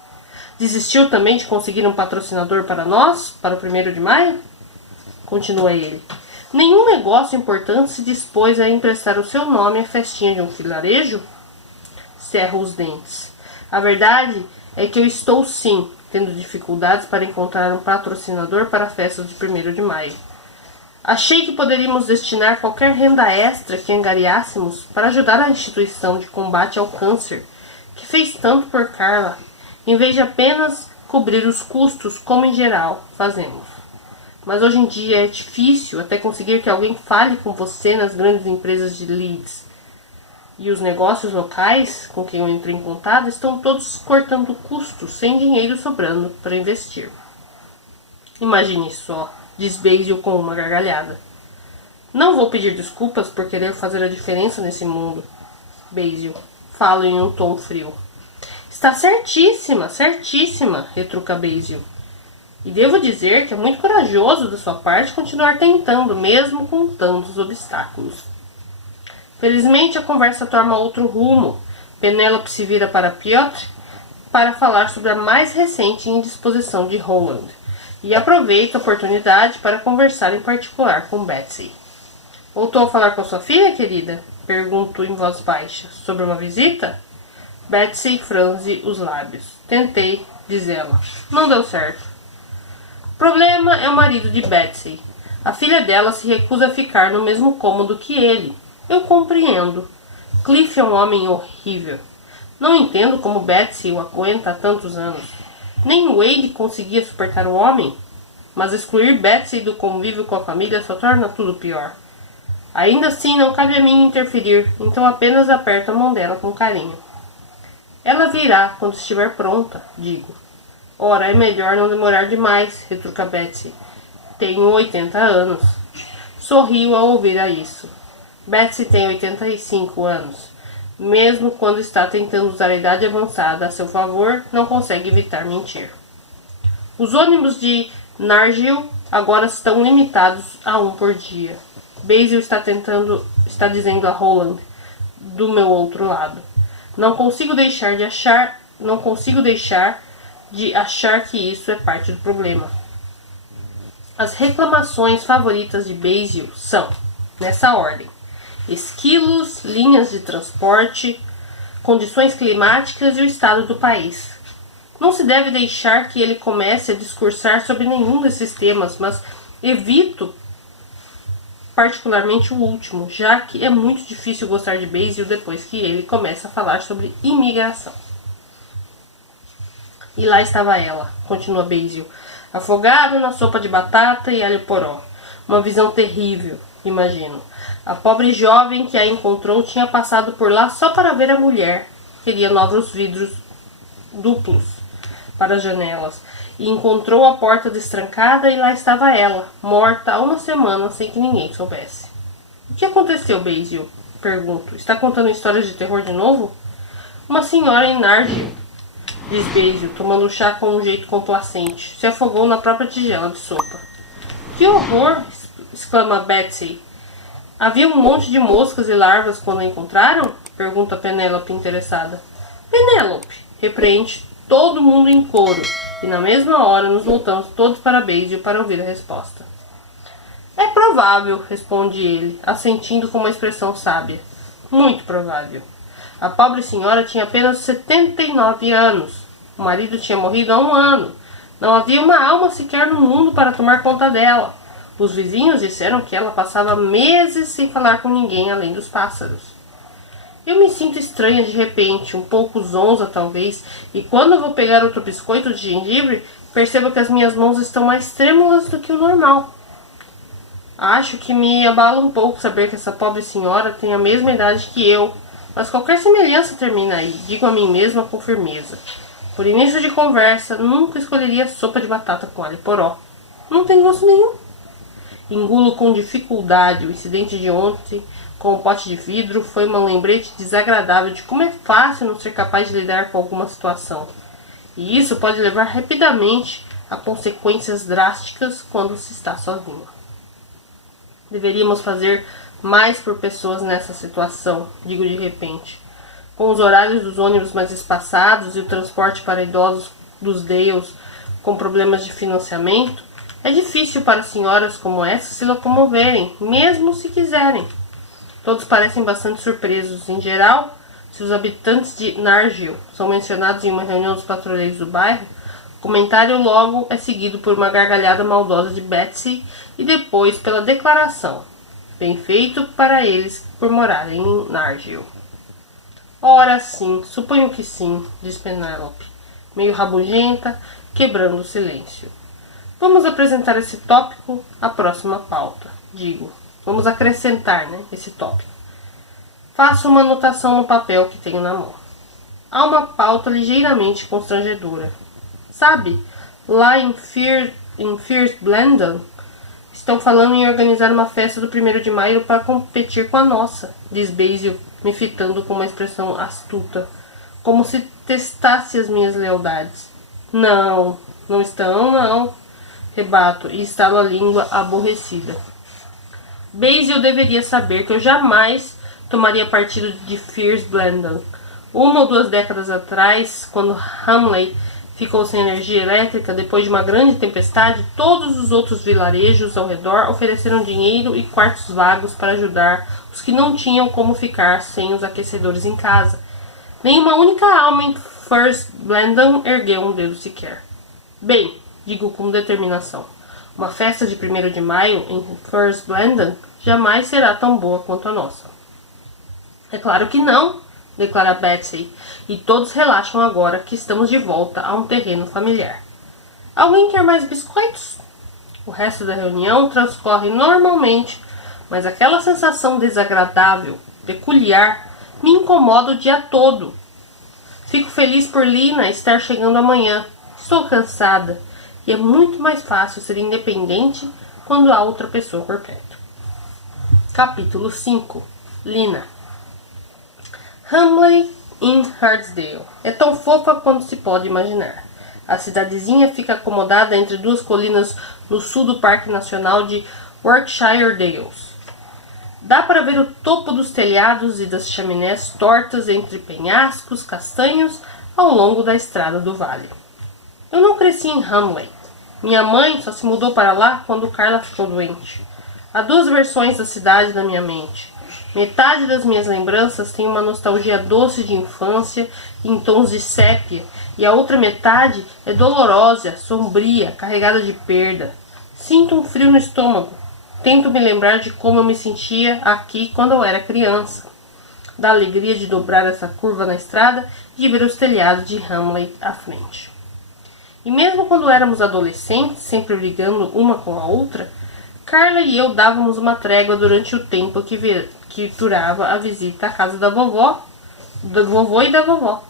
Desistiu também de conseguir um patrocinador para nós, para o 1º de maio? Continua ele. Nenhum negócio importante se dispôs a emprestar o seu nome à festinha de um vilarejo? Cerro os dentes. A verdade é que eu estou sim, tendo dificuldades para encontrar um patrocinador para a festa de 1º de maio. Achei que poderíamos destinar qualquer renda extra que angariássemos para ajudar a instituição de combate ao câncer, que fez tanto por Carla, em vez de apenas cobrir os custos como em geral fazemos. Mas hoje em dia é difícil até conseguir que alguém fale com você nas grandes empresas de Leeds. E os negócios locais com quem eu entrei em contato estão todos cortando custos, sem dinheiro sobrando para investir. Imagine só, diz Basil com uma gargalhada. Não vou pedir desculpas por querer fazer a diferença nesse mundo. Basil fala em um tom frio. Está certíssima, certíssima, retruca Basil. E devo dizer que é muito corajoso da sua parte continuar tentando, mesmo com tantos obstáculos. Felizmente a conversa toma outro rumo. Penélope se vira para Piotr para falar sobre a mais recente indisposição de Roland e aproveita a oportunidade para conversar em particular com Betsy. Voltou a falar com a sua filha, querida? Pergunto em voz baixa. Sobre uma visita? Betsy franze os lábios. Tentei, diz ela. Não deu certo. O problema é o marido de Betsy. A filha dela se recusa a ficar no mesmo cômodo que ele. Eu compreendo. Cliff é um homem horrível. Não entendo como Betsy o aguenta há tantos anos. Nem Wade conseguia suportar o homem. Mas excluir Betsy do convívio com a família só torna tudo pior. Ainda assim, não cabe a mim interferir, então apenas aperto a mão dela com carinho. Ela virá quando estiver pronta, digo. Ora, é melhor não demorar demais, retruca Betsy. Tenho 80 anos. Sorrio ao ouvir a isso. Betsy tem 85 anos. Mesmo quando está tentando usar a idade avançada a seu favor, não consegue evitar mentir. Os ônibus de Nargil agora estão limitados a um por dia. Basil está dizendo a Roland, do meu outro lado. Não consigo deixar de achar que isso é parte do problema. As reclamações favoritas de Basil são, nessa ordem: esquilos, linhas de transporte, condições climáticas e o estado do país. Não se deve deixar que ele comece a discursar sobre nenhum desses temas, mas evito particularmente o último, já que é muito difícil gostar de Basil depois que ele começa a falar sobre imigração. E lá estava ela, continua Basil, afogado na sopa de batata e alho poró. Uma visão terrível, imagino. A pobre jovem que a encontrou tinha passado por lá só para ver a mulher. Queria novos vidros duplos para as janelas. E encontrou a porta destrancada e lá estava ela, morta há uma semana sem que ninguém soubesse. O que aconteceu, Basil? Pergunto. Está contando histórias de terror de novo? Uma senhora em Nargil, diz Basil, tomando o chá com um jeito complacente. Se afogou na própria tigela de sopa. Que horror! Exclama Betsy. Havia um monte de moscas e larvas quando a encontraram? Pergunta Penélope interessada. Penélope! Repreende todo mundo em coro. E na mesma hora nos voltamos todos para Basil para ouvir a resposta. É provável, responde ele, assentindo com uma expressão sábia. Muito provável. A pobre senhora tinha apenas 79 anos. O marido tinha morrido há 1 ano. Não havia uma alma sequer no mundo para tomar conta dela. Os vizinhos disseram que ela passava meses sem falar com ninguém além dos pássaros. Eu me sinto estranha de repente, um pouco zonza talvez, e quando eu vou pegar outro biscoito de gengibre, percebo que as minhas mãos estão mais trêmulas do que o normal. Acho que me abala um pouco saber que essa pobre senhora tem a mesma idade que eu, mas qualquer semelhança termina aí, digo a mim mesma com firmeza. Por início de conversa, nunca escolheria sopa de batata com alho poró. Não tem gosto nenhum. Engulo com dificuldade o incidente de ontem com o pote de vidro. Foi uma lembrete desagradável de como é fácil não ser capaz de lidar com alguma situação. E isso pode levar rapidamente a consequências drásticas quando se está sozinho. Deveríamos fazer mais por pessoas nessa situação, digo de repente. Com os horários dos ônibus mais espaçados e o transporte para idosos dos Dales com problemas de financiamento, é difícil para senhoras como essa se locomoverem, mesmo se quiserem. Todos parecem bastante surpresos. Em geral, se os habitantes de Nargil são mencionados em uma reunião dos patrulheiros do bairro, O comentário logo é seguido por uma gargalhada maldosa de Betsy e depois pela declaração: bem feito para eles por morarem em Nargil. Ora sim, suponho que sim, diz Penélope, meio rabugenta, quebrando o silêncio. Vamos apresentar esse tópico à próxima pauta. Digo, vamos acrescentar, esse tópico. Faço uma anotação no papel que tenho na mão. Há uma pauta ligeiramente constrangedora. Sabe, lá em Fierce Blendon, estão falando em organizar uma festa do 1º de maio para competir com a nossa, diz Basil, me fitando com uma expressão astuta, como se testasse as minhas lealdades. Não estão, não, rebato e estalo a língua aborrecida. Basil deveria saber que eu jamais tomaria partido de Fierce Blendon. 1 ou 2 décadas atrás, quando Hamley ficou sem energia elétrica depois de uma grande tempestade, todos os outros vilarejos ao redor ofereceram dinheiro e quartos vagos para ajudar os que não tinham como ficar sem os aquecedores em casa. Nenhuma única alma em Fierce Blendon ergueu um dedo sequer. Bem, digo com determinação, uma festa de 1º de maio em Fierce Blendon jamais será tão boa quanto a nossa. É claro que não, declara Betsy, e todos relaxam agora que estamos de volta a um terreno familiar. Alguém quer mais biscoitos? O resto da reunião transcorre normalmente, mas aquela sensação desagradável, peculiar, me incomoda o dia todo. Fico feliz por Lina estar chegando amanhã. Estou cansada, e é muito mais fácil ser independente quando há outra pessoa por perto. Capítulo 5. Lina. Hamley em Hartsdale. É tão fofa quanto se pode imaginar. A cidadezinha fica acomodada entre 2 colinas no sul do Parque Nacional de Yorkshire Dales. Dá para ver o topo dos telhados e das chaminés tortas entre penhascos castanhos ao longo da estrada do vale. Eu não cresci em Hamley. Minha mãe só se mudou para lá quando Carla ficou doente. Há 2 versões da cidade na minha mente. Metade das minhas lembranças tem uma nostalgia doce de infância em tons de sépia, e a outra metade é dolorosa, sombria, carregada de perda. Sinto um frio no estômago. Tento me lembrar de como eu me sentia aqui quando eu era criança. Da alegria de dobrar essa curva na estrada e de ver os telhados de Hamley à frente. E mesmo quando éramos adolescentes, sempre brigando uma com a outra, Carla e eu dávamos uma trégua durante o tempo que durava a visita à casa da vovó, do vovô e da vovó.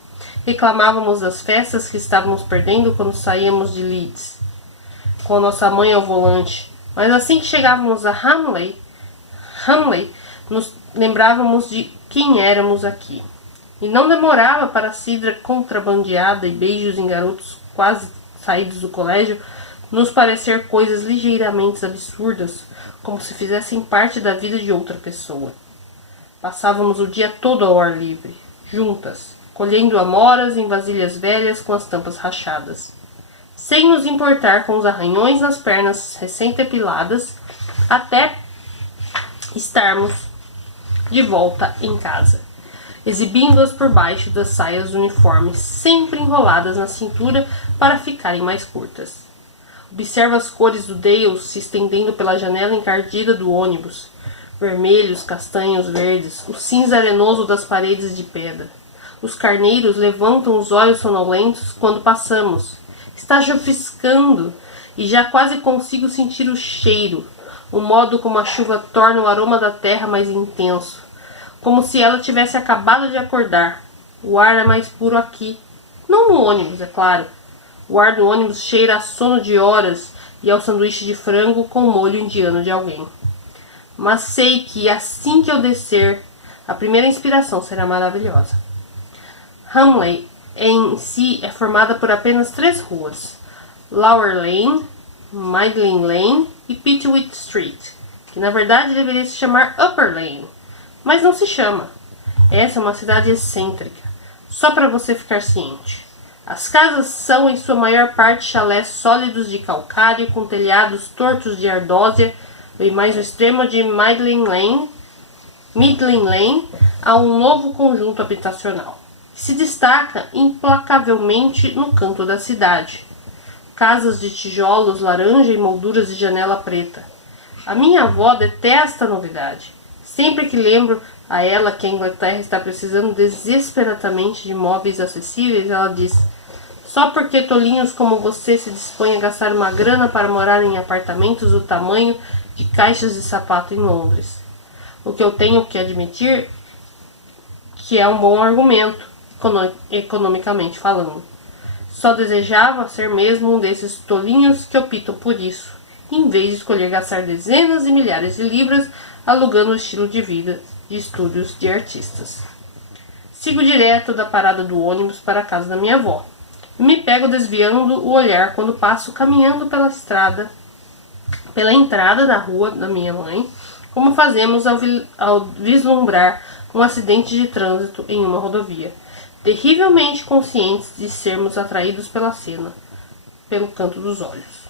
Reclamávamos das festas que estávamos perdendo quando saíamos de Leeds, com a nossa mãe ao volante. Mas assim que chegávamos a Hamley, nos lembrávamos de quem éramos aqui. E não demorava para a cidra contrabandeada e beijos em garotos quase saídos do colégio nos parecer coisas ligeiramente absurdas, como se fizessem parte da vida de outra pessoa. Passávamos o dia todo ao ar livre, juntas, colhendo amoras em vasilhas velhas com as tampas rachadas, sem nos importar com os arranhões nas pernas recém-depiladas, até estarmos de volta em casa, exibindo-as por baixo das saias uniformes, sempre enroladas na cintura para ficarem mais curtas. Observa as cores do Dales se estendendo pela janela encardida do ônibus, vermelhos, castanhos, verdes, o cinza arenoso das paredes de pedra. Os carneiros levantam os olhos sonolentos quando passamos. Está chuviscando e já quase consigo sentir o cheiro, o modo como a chuva torna o aroma da terra mais intenso, como se ela tivesse acabado de acordar. O ar é mais puro aqui. Não no ônibus, é claro. O ar do ônibus cheira a sono de horas e ao sanduíche de frango com molho indiano de alguém. Mas sei que assim que eu descer, a primeira inspiração será maravilhosa. Hamley em si é formada por apenas 3 ruas: Lower Lane, Magdalen Lane e Pittwit Street, que na verdade deveria se chamar Upper Lane, mas não se chama. Essa é uma cidade excêntrica, só para você ficar ciente. As casas são em sua maior parte chalés sólidos de calcário com telhados tortos de ardósia, e mais no extremo de Midland Lane há um novo conjunto habitacional. Se destaca implacavelmente no canto da cidade. casas de tijolos laranja e molduras de janela preta. A minha avó detesta a novidade. Sempre que lembro a ela que a Inglaterra está precisando desesperadamente de móveis acessíveis, ela diz: só porque tolinhos como você se dispõem a gastar uma grana para morar em apartamentos do tamanho de caixas de sapato em Londres. O que eu tenho que admitir que é um bom argumento, economicamente falando. Só desejava ser mesmo um desses tolinhos que optam por isso, em vez de escolher gastar dezenas e milhares de libras alugando o estilo de vida de estúdios de artistas. Sigo direto da parada do ônibus para a casa da minha avó. E me pego desviando o olhar quando passo caminhando pela entrada da rua da minha mãe, como fazemos ao vislumbrar um acidente de trânsito em uma rodovia, terrivelmente conscientes de sermos atraídos pela cena, pelo canto dos olhos.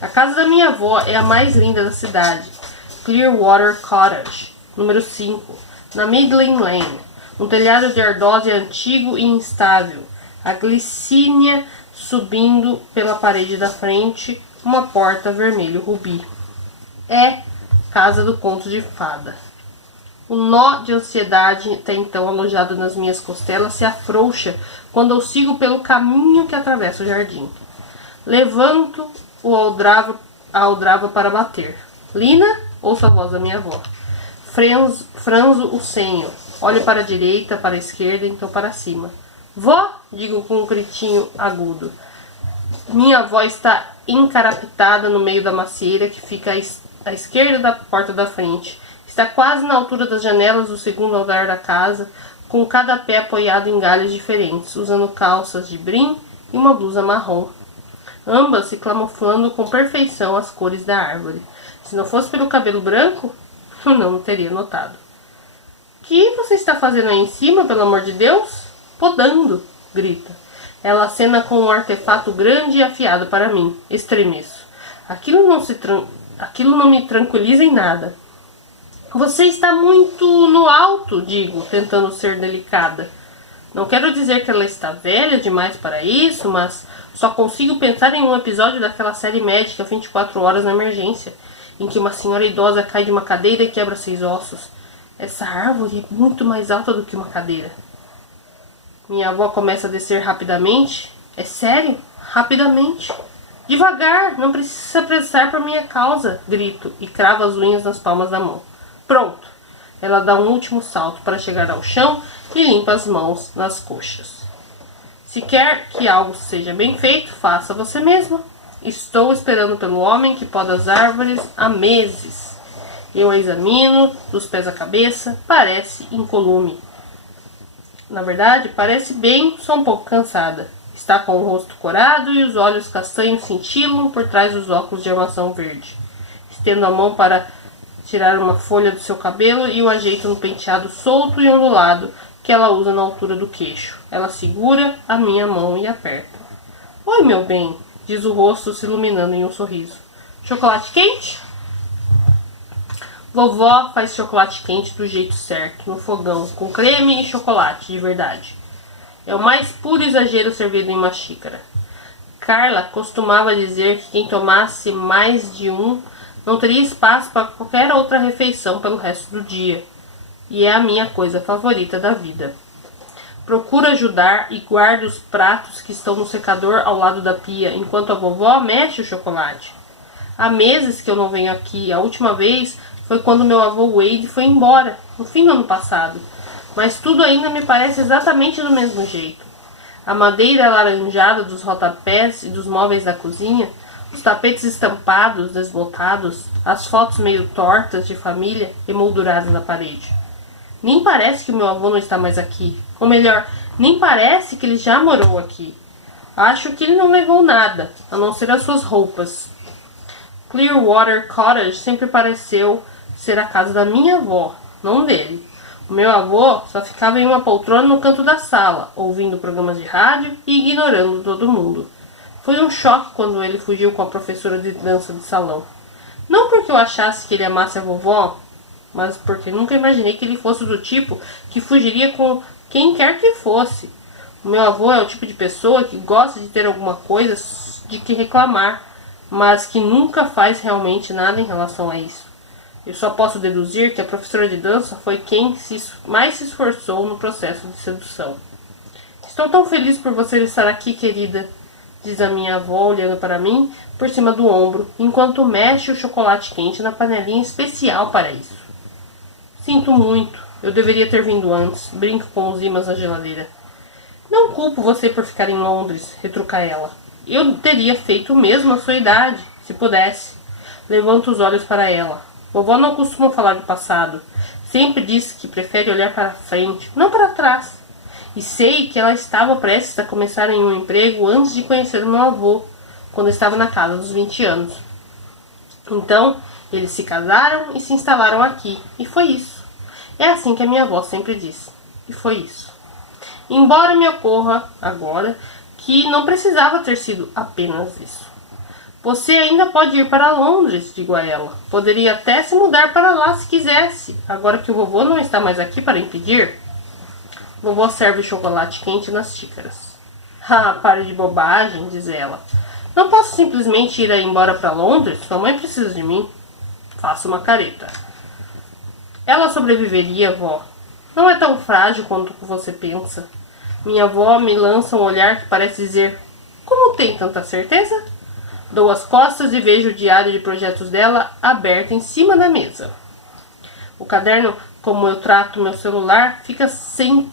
A casa da minha avó é a mais linda da cidade, Clearwater Cottage, número 5, na Midland Lane, um telhado de ardósia antigo e instável, a glicínia subindo pela parede da frente, uma porta vermelho rubi. É casa do conto de fada. O nó de ansiedade, até então alojado nas minhas costelas, se afrouxa quando eu sigo pelo caminho que atravessa o jardim. Levanto a aldrava para bater. Lina, ouço a voz da minha avó. Franzo o senho. Olho para a direita, para a esquerda, então para cima. Vó, digo com um gritinho agudo. Minha avó está encarapitada no meio da macieira que fica à esquerda da porta da frente. Está quase na altura das janelas do segundo andar da casa, com cada pé apoiado em galhos diferentes, usando calças de brim e uma blusa marrom. Ambas se camuflando com perfeição as cores da árvore. Se não fosse pelo cabelo branco, eu não teria notado. O que você está fazendo aí em cima, pelo amor de Deus? Podando, grita. Ela acena com um artefato grande e afiado para mim. Estremeço. Aquilo não me tranquiliza em nada. Você está muito no alto, digo, tentando ser delicada. Não quero dizer que ela está velha demais para isso, mas só consigo pensar em um episódio daquela série médica 24 horas na emergência, em que uma senhora idosa cai de uma cadeira e quebra 6 ossos. Essa árvore é muito mais alta do que uma cadeira. Minha avó começa a descer rapidamente. É sério? Rapidamente. Devagar, não precisa se apressar por minha causa, grito e cravo as unhas nas palmas da mão. Pronto. Ela dá um último salto para chegar ao chão e limpa as mãos nas coxas. Se quer que algo seja bem feito, faça você mesma. Estou esperando pelo homem que poda as árvores há meses. Eu a examino, dos pés à cabeça, parece incolume. Na verdade, parece bem, só um pouco cansada. Está com o rosto corado e os olhos castanhos cintilam por trás dos óculos de armação verde. Estendo a mão para tirar uma folha do seu cabelo e o ajeito no penteado solto e ondulado que ela usa na altura do queixo. Ela segura a minha mão e aperta. Oi, meu bem, diz o rosto se iluminando em um sorriso. Chocolate quente? Vovó faz chocolate quente do jeito certo, no fogão, com creme e chocolate, de verdade. É o mais puro exagero servido em uma xícara. Carla costumava dizer que quem tomasse mais de um não teria espaço para qualquer outra refeição pelo resto do dia. E é a minha coisa favorita da vida. Procuro ajudar e guardo os pratos que estão no secador ao lado da pia, enquanto a vovó mexe o chocolate. Há meses que eu não venho aqui. A última vez foi quando meu avô Wade foi embora, no fim do ano passado. Mas tudo ainda me parece exatamente do mesmo jeito. A madeira alaranjada dos rodapés e dos móveis da cozinha, os tapetes estampados, desbotados, as fotos meio tortas de família emolduradas na parede. Nem parece que o meu avô não está mais aqui. Ou melhor, nem parece que ele já morou aqui. Acho que ele não levou nada, a não ser as suas roupas. Clearwater Cottage sempre pareceu ser a casa da minha avó, não dele. O meu avô só ficava em uma poltrona no canto da sala, ouvindo programas de rádio e ignorando todo mundo. Foi um choque quando ele fugiu com a professora de dança de salão. Não porque eu achasse que ele amasse a vovó, mas porque nunca imaginei que ele fosse do tipo que fugiria com quem quer que fosse. O meu avô é o tipo de pessoa que gosta de ter alguma coisa de que reclamar, mas que nunca faz realmente nada em relação a isso. Eu só posso deduzir que a professora de dança foi quem mais se esforçou no processo de sedução. Estou tão feliz por você estar aqui, querida, diz a minha avó olhando para mim por cima do ombro, enquanto mexe o chocolate quente na panelinha especial para isso. Sinto muito, eu deveria ter vindo antes, brinco com os ímãs na geladeira. Não culpo você por ficar em Londres, retruca ela. Eu teria feito o mesmo à sua idade, se pudesse. Levanto os olhos para ela. Vovó não costuma falar do passado. Sempre disse que prefere olhar para frente, não para trás. E sei que ela estava prestes a começar em um emprego antes de conhecer meu avô, quando estava na casa dos 20 anos. Então, eles se casaram e se instalaram aqui, e foi isso. É assim que a minha avó sempre disse. E foi isso. Embora me ocorra agora que não precisava ter sido apenas isso. Você ainda pode ir para Londres, digo a ela. Poderia até se mudar para lá se quisesse, agora que o vovô não está mais aqui para impedir. Vovó serve chocolate quente nas xícaras. Ah, pare de bobagem, diz ela. Não posso simplesmente ir embora para Londres? Sua mãe precisa de mim. Faço uma careta. Ela sobreviveria, vó. Não é tão frágil quanto você pensa. Minha avó me lança um olhar que parece dizer: como tem tanta certeza? Dou as costas e vejo o diário de projetos dela aberto em cima da mesa. O caderno, como eu trato meu celular, fica sem...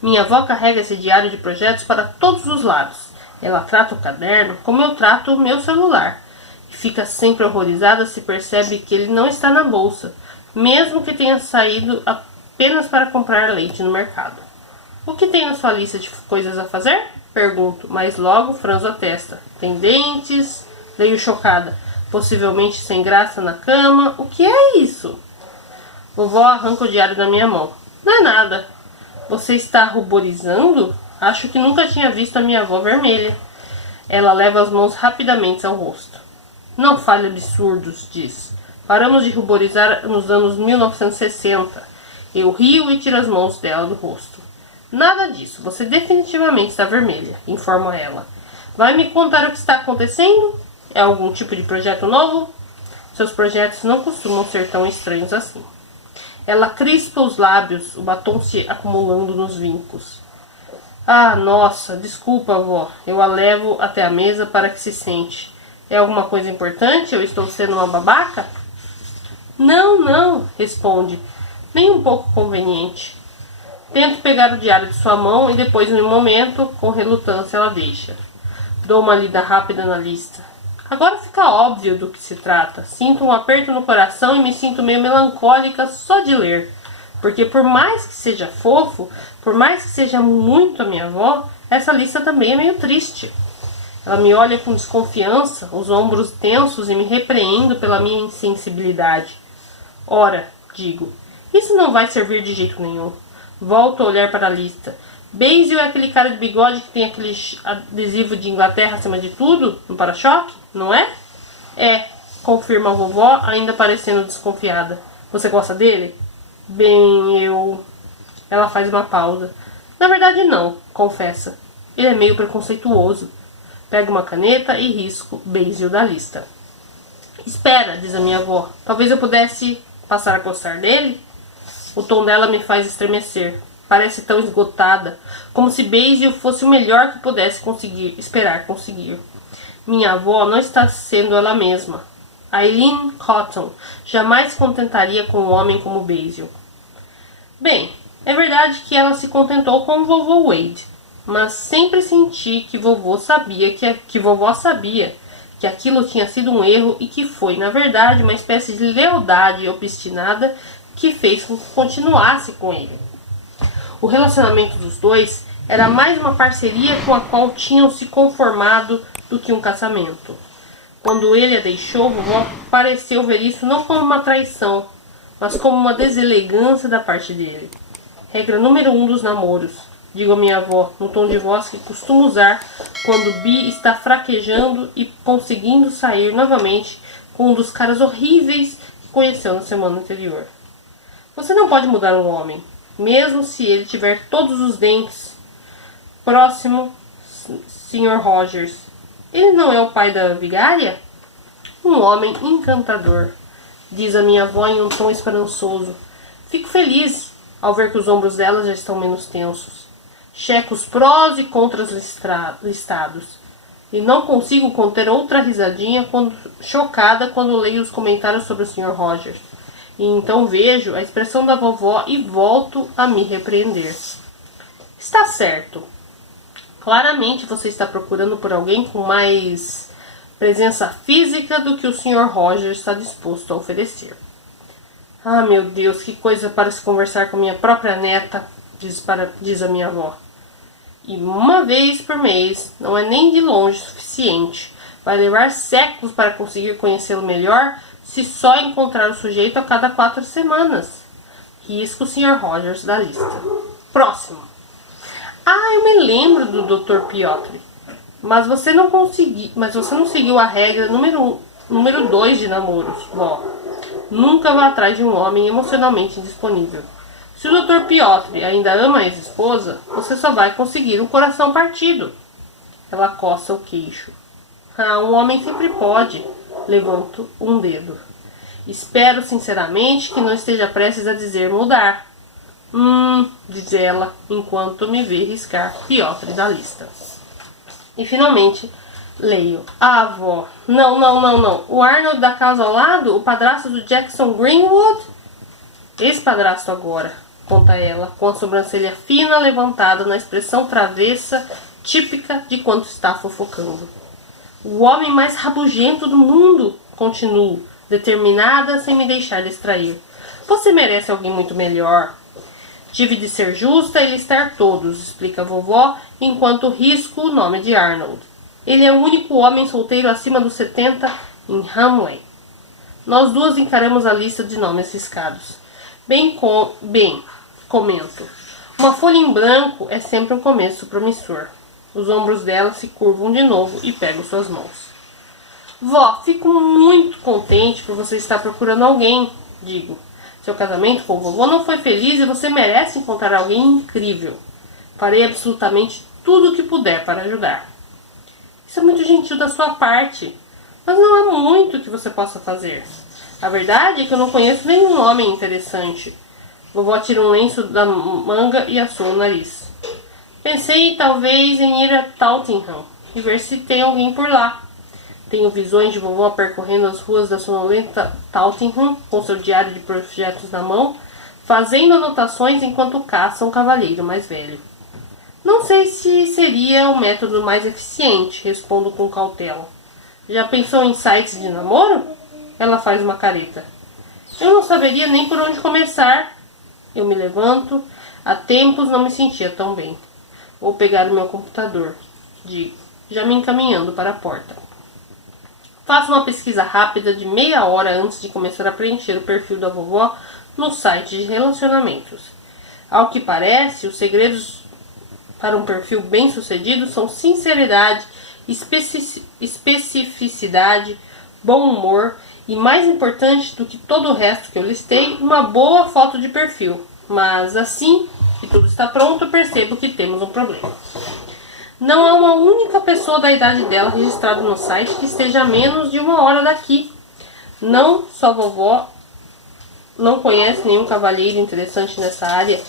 Minha avó carrega esse diário de projetos para todos os lados. Ela trata o caderno como eu trato o meu celular. E fica sempre horrorizada se percebe que ele não está na bolsa, mesmo que tenha saído apenas para comprar leite no mercado. O que tem na sua lista de coisas a fazer? Pergunto, mas logo franzo a testa. Tem dentes? Leio chocada. Possivelmente sem graça na cama. O que é isso? Vovó arranca o diário da minha mão. Não é nada. Você está ruborizando? Acho que nunca tinha visto a minha avó vermelha. Ela leva as mãos rapidamente ao rosto. Não fale absurdos, diz. Paramos de ruborizar nos anos 1960. Eu rio e tiro as mãos dela do rosto. Nada disso, você definitivamente está vermelha, informo a ela. Vai me contar o que está acontecendo? É algum tipo de projeto novo? Seus projetos não costumam ser tão estranhos assim. Ela crispa os lábios, o batom se acumulando nos vincos. Ah, nossa, desculpa, avó. Eu a levo até a mesa para que se sente. É alguma coisa importante? Eu estou sendo uma babaca? Não, não, responde, nem um pouco conveniente. Tento pegar o diário de sua mão e depois, em um momento, com relutância, ela deixa. Dou uma lida rápida na lista. Agora fica óbvio do que se trata. Sinto um aperto no coração e me sinto meio melancólica só de ler. Porque por mais que seja fofo, por mais que seja muito a minha avó, essa lista também é meio triste. Ela me olha com desconfiança, os ombros tensos e me repreendo pela minha insensibilidade. Ora, digo, isso não vai servir de jeito nenhum. Volto a olhar para a lista. Basil é aquele cara de bigode que tem aquele adesivo de Inglaterra acima de tudo, no para-choque, não é? É, confirma a vovó, ainda parecendo desconfiada. Você gosta dele? Bem, Ela faz uma pausa. Na verdade não, confessa. Ele é meio preconceituoso. Pego uma caneta e risco Basil da lista. Espera, diz a minha avó. Talvez eu pudesse passar a gostar dele? O tom dela me faz estremecer. Parece tão esgotada, como se Basil fosse o melhor que pudesse esperar conseguir. Minha avó não está sendo ela mesma. Eileen Cotton jamais se contentaria com um homem como Basil. Bem, é verdade que ela se contentou com o vovô Wade, mas sempre senti que vovó sabia que aquilo tinha sido um erro e que foi, na verdade, uma espécie de lealdade obstinada que fez com que continuasse com ele. O relacionamento dos dois era mais uma parceria com a qual tinham se conformado do que um casamento. Quando ele a deixou, vovó pareceu ver isso não como uma traição, mas como uma deselegância da parte dele. Regra número 1 dos namoros, digo a minha avó, no tom de voz que costumo usar quando Bi está fraquejando e conseguindo sair novamente com um dos caras horríveis que conheceu na semana anterior. Você não pode mudar um homem, mesmo se ele tiver todos os dentes próximo Sr. Rogers? Ele não é o pai da vigária? Um homem encantador, diz a minha avó em um tom esperançoso. Fico feliz ao ver que os ombros dela já estão menos tensos. Checo os prós e contras listados. E não consigo conter outra risadinha chocada quando leio os comentários sobre o Sr. Rogers. E então vejo a expressão da vovó e volto a me repreender. Está certo. Claramente você está procurando por alguém com mais presença física do que o Sr. Rogers está disposto a oferecer. Ah, meu Deus, que coisa para se conversar com minha própria neta, diz a minha avó. E uma vez por mês não é nem de longe suficiente. Vai levar séculos para conseguir conhecê-lo melhor se só encontrar o sujeito a cada 4 semanas. Risca o Sr. Rogers da lista. Próximo. Ah, eu me lembro do Dr. Piotr. Mas você não seguiu a regra número 2 de namoros, vó. Nunca vá atrás de um homem emocionalmente indisponível. Se o Dr. Piotr ainda ama a ex-esposa, você só vai conseguir um coração partido. Ela coça o queixo. Ah, um homem sempre pode. Levanto um dedo. Espero sinceramente que não esteja prestes a dizer mudar. Diz ela, enquanto me vê riscar Piotr da lista. E finalmente, leio. Ah, avó. Não. O Arnold da casa ao lado? O padrasto do Jackson Greenwood? Ex-padrasto agora, conta ela, com a sobrancelha fina levantada na expressão travessa, típica de quando está fofocando. O homem mais rabugento do mundo, continuo, determinada sem me deixar distrair. Você merece alguém muito melhor. Tive de ser justa e listar todos, explica a vovó, enquanto risco o nome de Arnold. Ele é o único homem solteiro acima dos 70 em Hamley. Nós duas encaramos a lista de nomes riscados. Bem, comento. Uma folha em branco é sempre um começo promissor. Os ombros dela se curvam de novo e pego suas mãos. Vó, fico muito contente por você estar procurando alguém, digo. Seu casamento com o vovô não foi feliz e você merece encontrar alguém incrível. Farei absolutamente tudo o que puder para ajudar. Isso é muito gentil da sua parte, mas não há muito que você possa fazer. A verdade é que eu não conheço nenhum homem interessante. Vovó tira um lenço da manga e assou o nariz. Pensei talvez em ir a Tottenham e ver se tem alguém por lá. Tenho visões de vovó percorrendo as ruas da sonolenta Tottenham com seu diário de projetos na mão, fazendo anotações enquanto caça um cavalheiro mais velho. Não sei se seria o método mais eficiente, respondo com cautela. Já pensou em sites de namoro? Ela faz uma careta. Eu não saberia nem por onde começar. Eu me levanto. Há tempos não me sentia tão bem. Vou pegar o meu computador, digo, já me encaminhando para a porta. Faço uma pesquisa rápida de meia hora antes de começar a preencher o perfil da vovó no site de relacionamentos. Ao que parece, os segredos para um perfil bem-sucedido são sinceridade, especificidade, bom humor e, mais importante do que todo o resto que eu listei, uma boa foto de perfil. Mas assim que tudo está pronto, percebo que temos um problema. Não há uma única pessoa da idade dela registrada no site que esteja a menos de 1 hora daqui. Não só vovó não conhece nenhum cavalheiro interessante nessa área.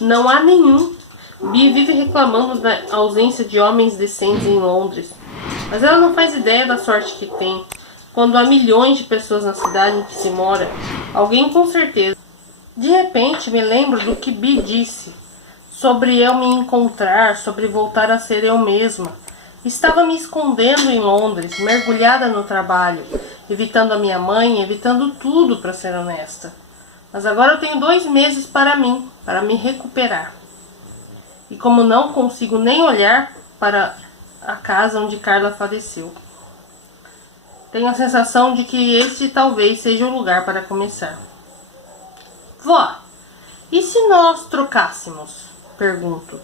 Não há nenhum. Bi vive reclamando da ausência de homens decentes em Londres. Mas ela não faz ideia da sorte que tem. Quando há milhões de pessoas na cidade em que se mora, alguém com certeza. De repente me lembro do que Bi disse. Sobre eu me encontrar, sobre voltar a ser eu mesma. Estava me escondendo em Londres, mergulhada no trabalho, evitando a minha mãe, evitando tudo, para ser honesta. Mas agora eu tenho 2 meses para mim, para me recuperar. E como não consigo nem olhar para a casa onde Carla faleceu, tenho a sensação de que este talvez seja o lugar para começar. Vó, e se nós trocássemos? Pergunto.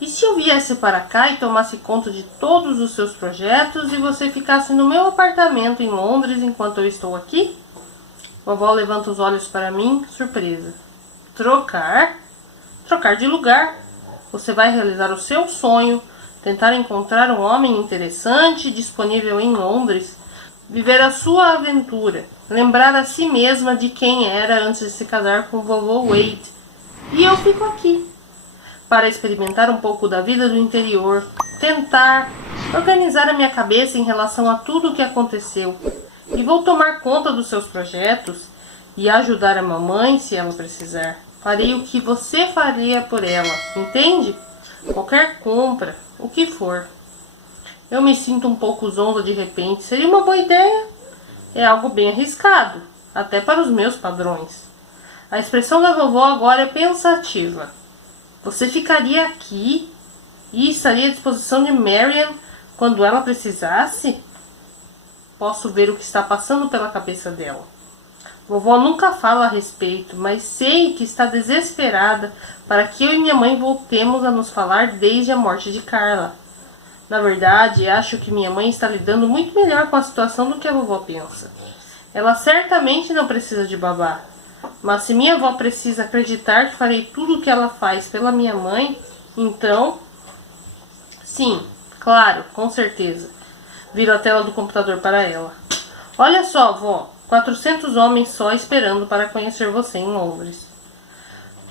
E se eu viesse para cá e tomasse conta de todos os seus projetos e você ficasse no meu apartamento em Londres enquanto eu estou aqui? Vovó levanta os olhos para mim, surpresa. Trocar? Trocar de lugar. Você vai realizar o seu sonho, tentar encontrar um homem interessante disponível em Londres, viver a sua aventura, lembrar a si mesma de quem era antes de se casar com o vovô Wade. E eu fico aqui para experimentar um pouco da vida do interior, tentar organizar a minha cabeça em relação a tudo o que aconteceu. E vou tomar conta dos seus projetos e ajudar a mamãe se ela precisar. Farei o que você faria por ela, entende? Qualquer compra, o que for. Eu me sinto um pouco zonza de repente. Seria uma boa ideia? É algo bem arriscado, até para os meus padrões. A expressão da vovó agora é pensativa. Você ficaria aqui e estaria à disposição de Marian quando ela precisasse? Posso ver o que está passando pela cabeça dela. Vovó nunca fala a respeito, mas sei que está desesperada para que eu e minha mãe voltemos a nos falar desde a morte de Carla. Na verdade, acho que minha mãe está lidando muito melhor com a situação do que a vovó pensa. Ela certamente não precisa de babá, mas se minha avó precisa acreditar que farei tudo o que ela faz pela minha mãe, então... Sim, claro, com certeza. Viro a tela do computador para ela. Olha só, vó, 400 homens só esperando para conhecer você em Londres.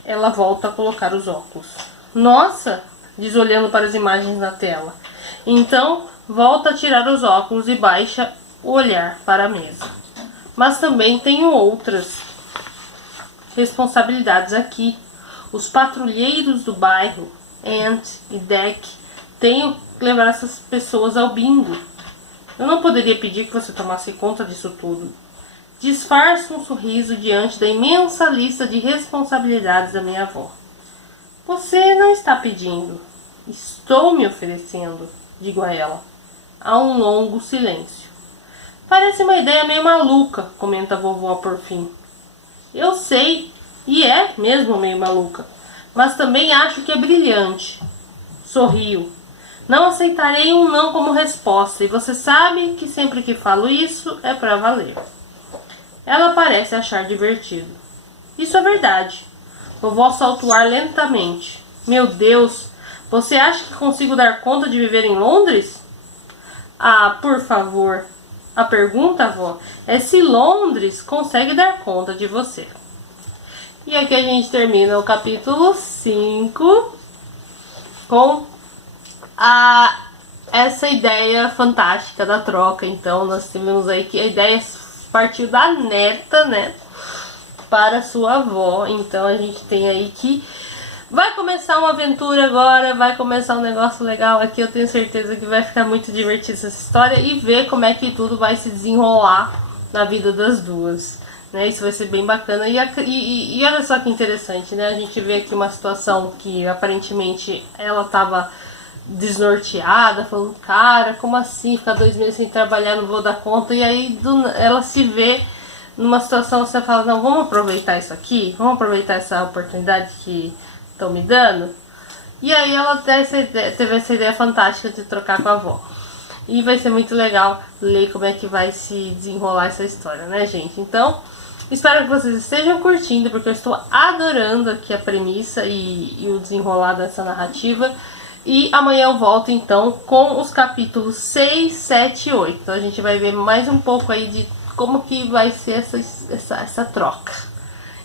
Ela volta a colocar os óculos. Nossa, diz olhando para as imagens na tela. Então, volta a tirar os óculos e baixa o olhar para a mesa. Mas também tenho outras responsabilidades aqui. Os patrulheiros do bairro, Ant e Deck, tenho que levar essas pessoas ao bingo. Eu não poderia pedir que você tomasse conta disso tudo. Disfarço um sorriso diante da imensa lista de responsabilidades da minha avó. Você não está pedindo. Estou me oferecendo, digo a ela. Há um longo silêncio. Parece uma ideia meio maluca, comenta a vovó por fim. Eu sei, e é mesmo meio maluca, mas também acho que é brilhante. Sorrio. Não aceitarei um não como resposta, e você sabe que sempre que falo isso é para valer. Ela parece achar divertido. Isso é verdade. Vovó solta o ar lentamente. Meu Deus, você acha que consigo dar conta de viver em Londres? Ah, por favor. A pergunta, avó, é se Londres consegue dar conta de você. E aqui a gente termina o capítulo 5 com essa ideia fantástica da troca. Então nós tivemos aí que a ideia partiu da neta, né, para sua avó. Então a gente tem aí que vai começar uma aventura agora, vai começar um negócio legal aqui. Eu tenho certeza que vai ficar muito divertida essa história e ver como é que tudo vai se desenrolar na vida das duas, né? Isso vai ser bem bacana. E olha só que interessante, né? A gente vê aqui uma situação que aparentemente ela estava desnorteada, falando, cara, como assim, ficar 2 meses sem trabalhar, não vou dar conta. E aí ela se vê numa situação, você fala, não, vamos aproveitar isso aqui, vamos aproveitar essa oportunidade que estão me dando. E aí ela teve essa ideia fantástica de trocar com a avó. E vai ser muito legal ler como é que vai se desenrolar essa história, né, gente? Então, espero que vocês estejam curtindo, porque eu estou adorando aqui a premissa e o desenrolar dessa narrativa. E amanhã eu volto então com os capítulos 6, 7 e 8. Então a gente vai ver mais um pouco aí de como que vai ser essa troca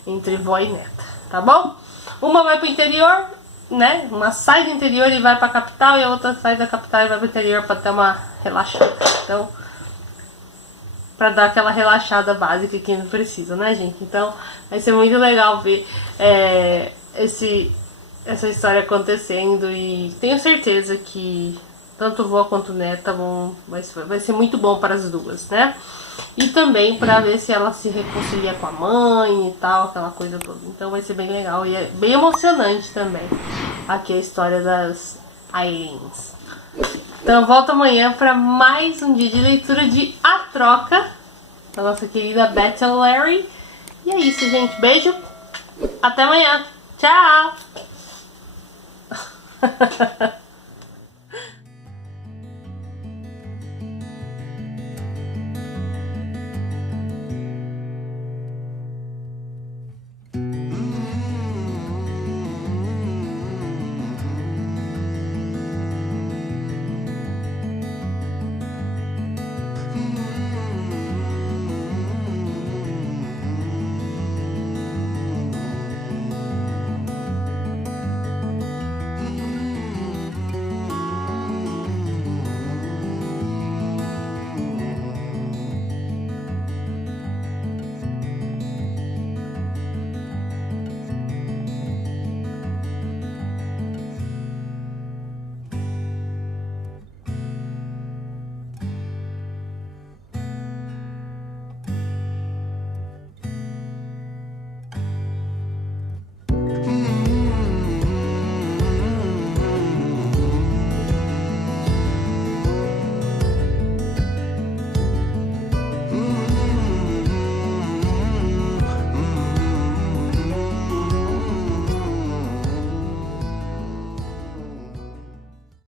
entre vó e neta, tá bom? Uma vai pro interior, né? Uma sai do interior e vai pra capital, e a outra sai da capital e vai pro interior pra ter uma relaxada. Então, pra dar aquela relaxada básica que não precisa, né, gente? Então, vai ser muito legal ver essa história acontecendo, e tenho certeza que tanto vó quanto neta vai ser muito bom para as duas, né? E também para ver se ela se reconcilia com a mãe e tal, aquela coisa toda. Então vai ser bem legal e é bem emocionante também aqui a história das Ailins. Então eu volto amanhã para mais um dia de leitura de A Troca, da nossa querida Beth and Larry. E é isso, gente. Beijo. Até amanhã. Tchau.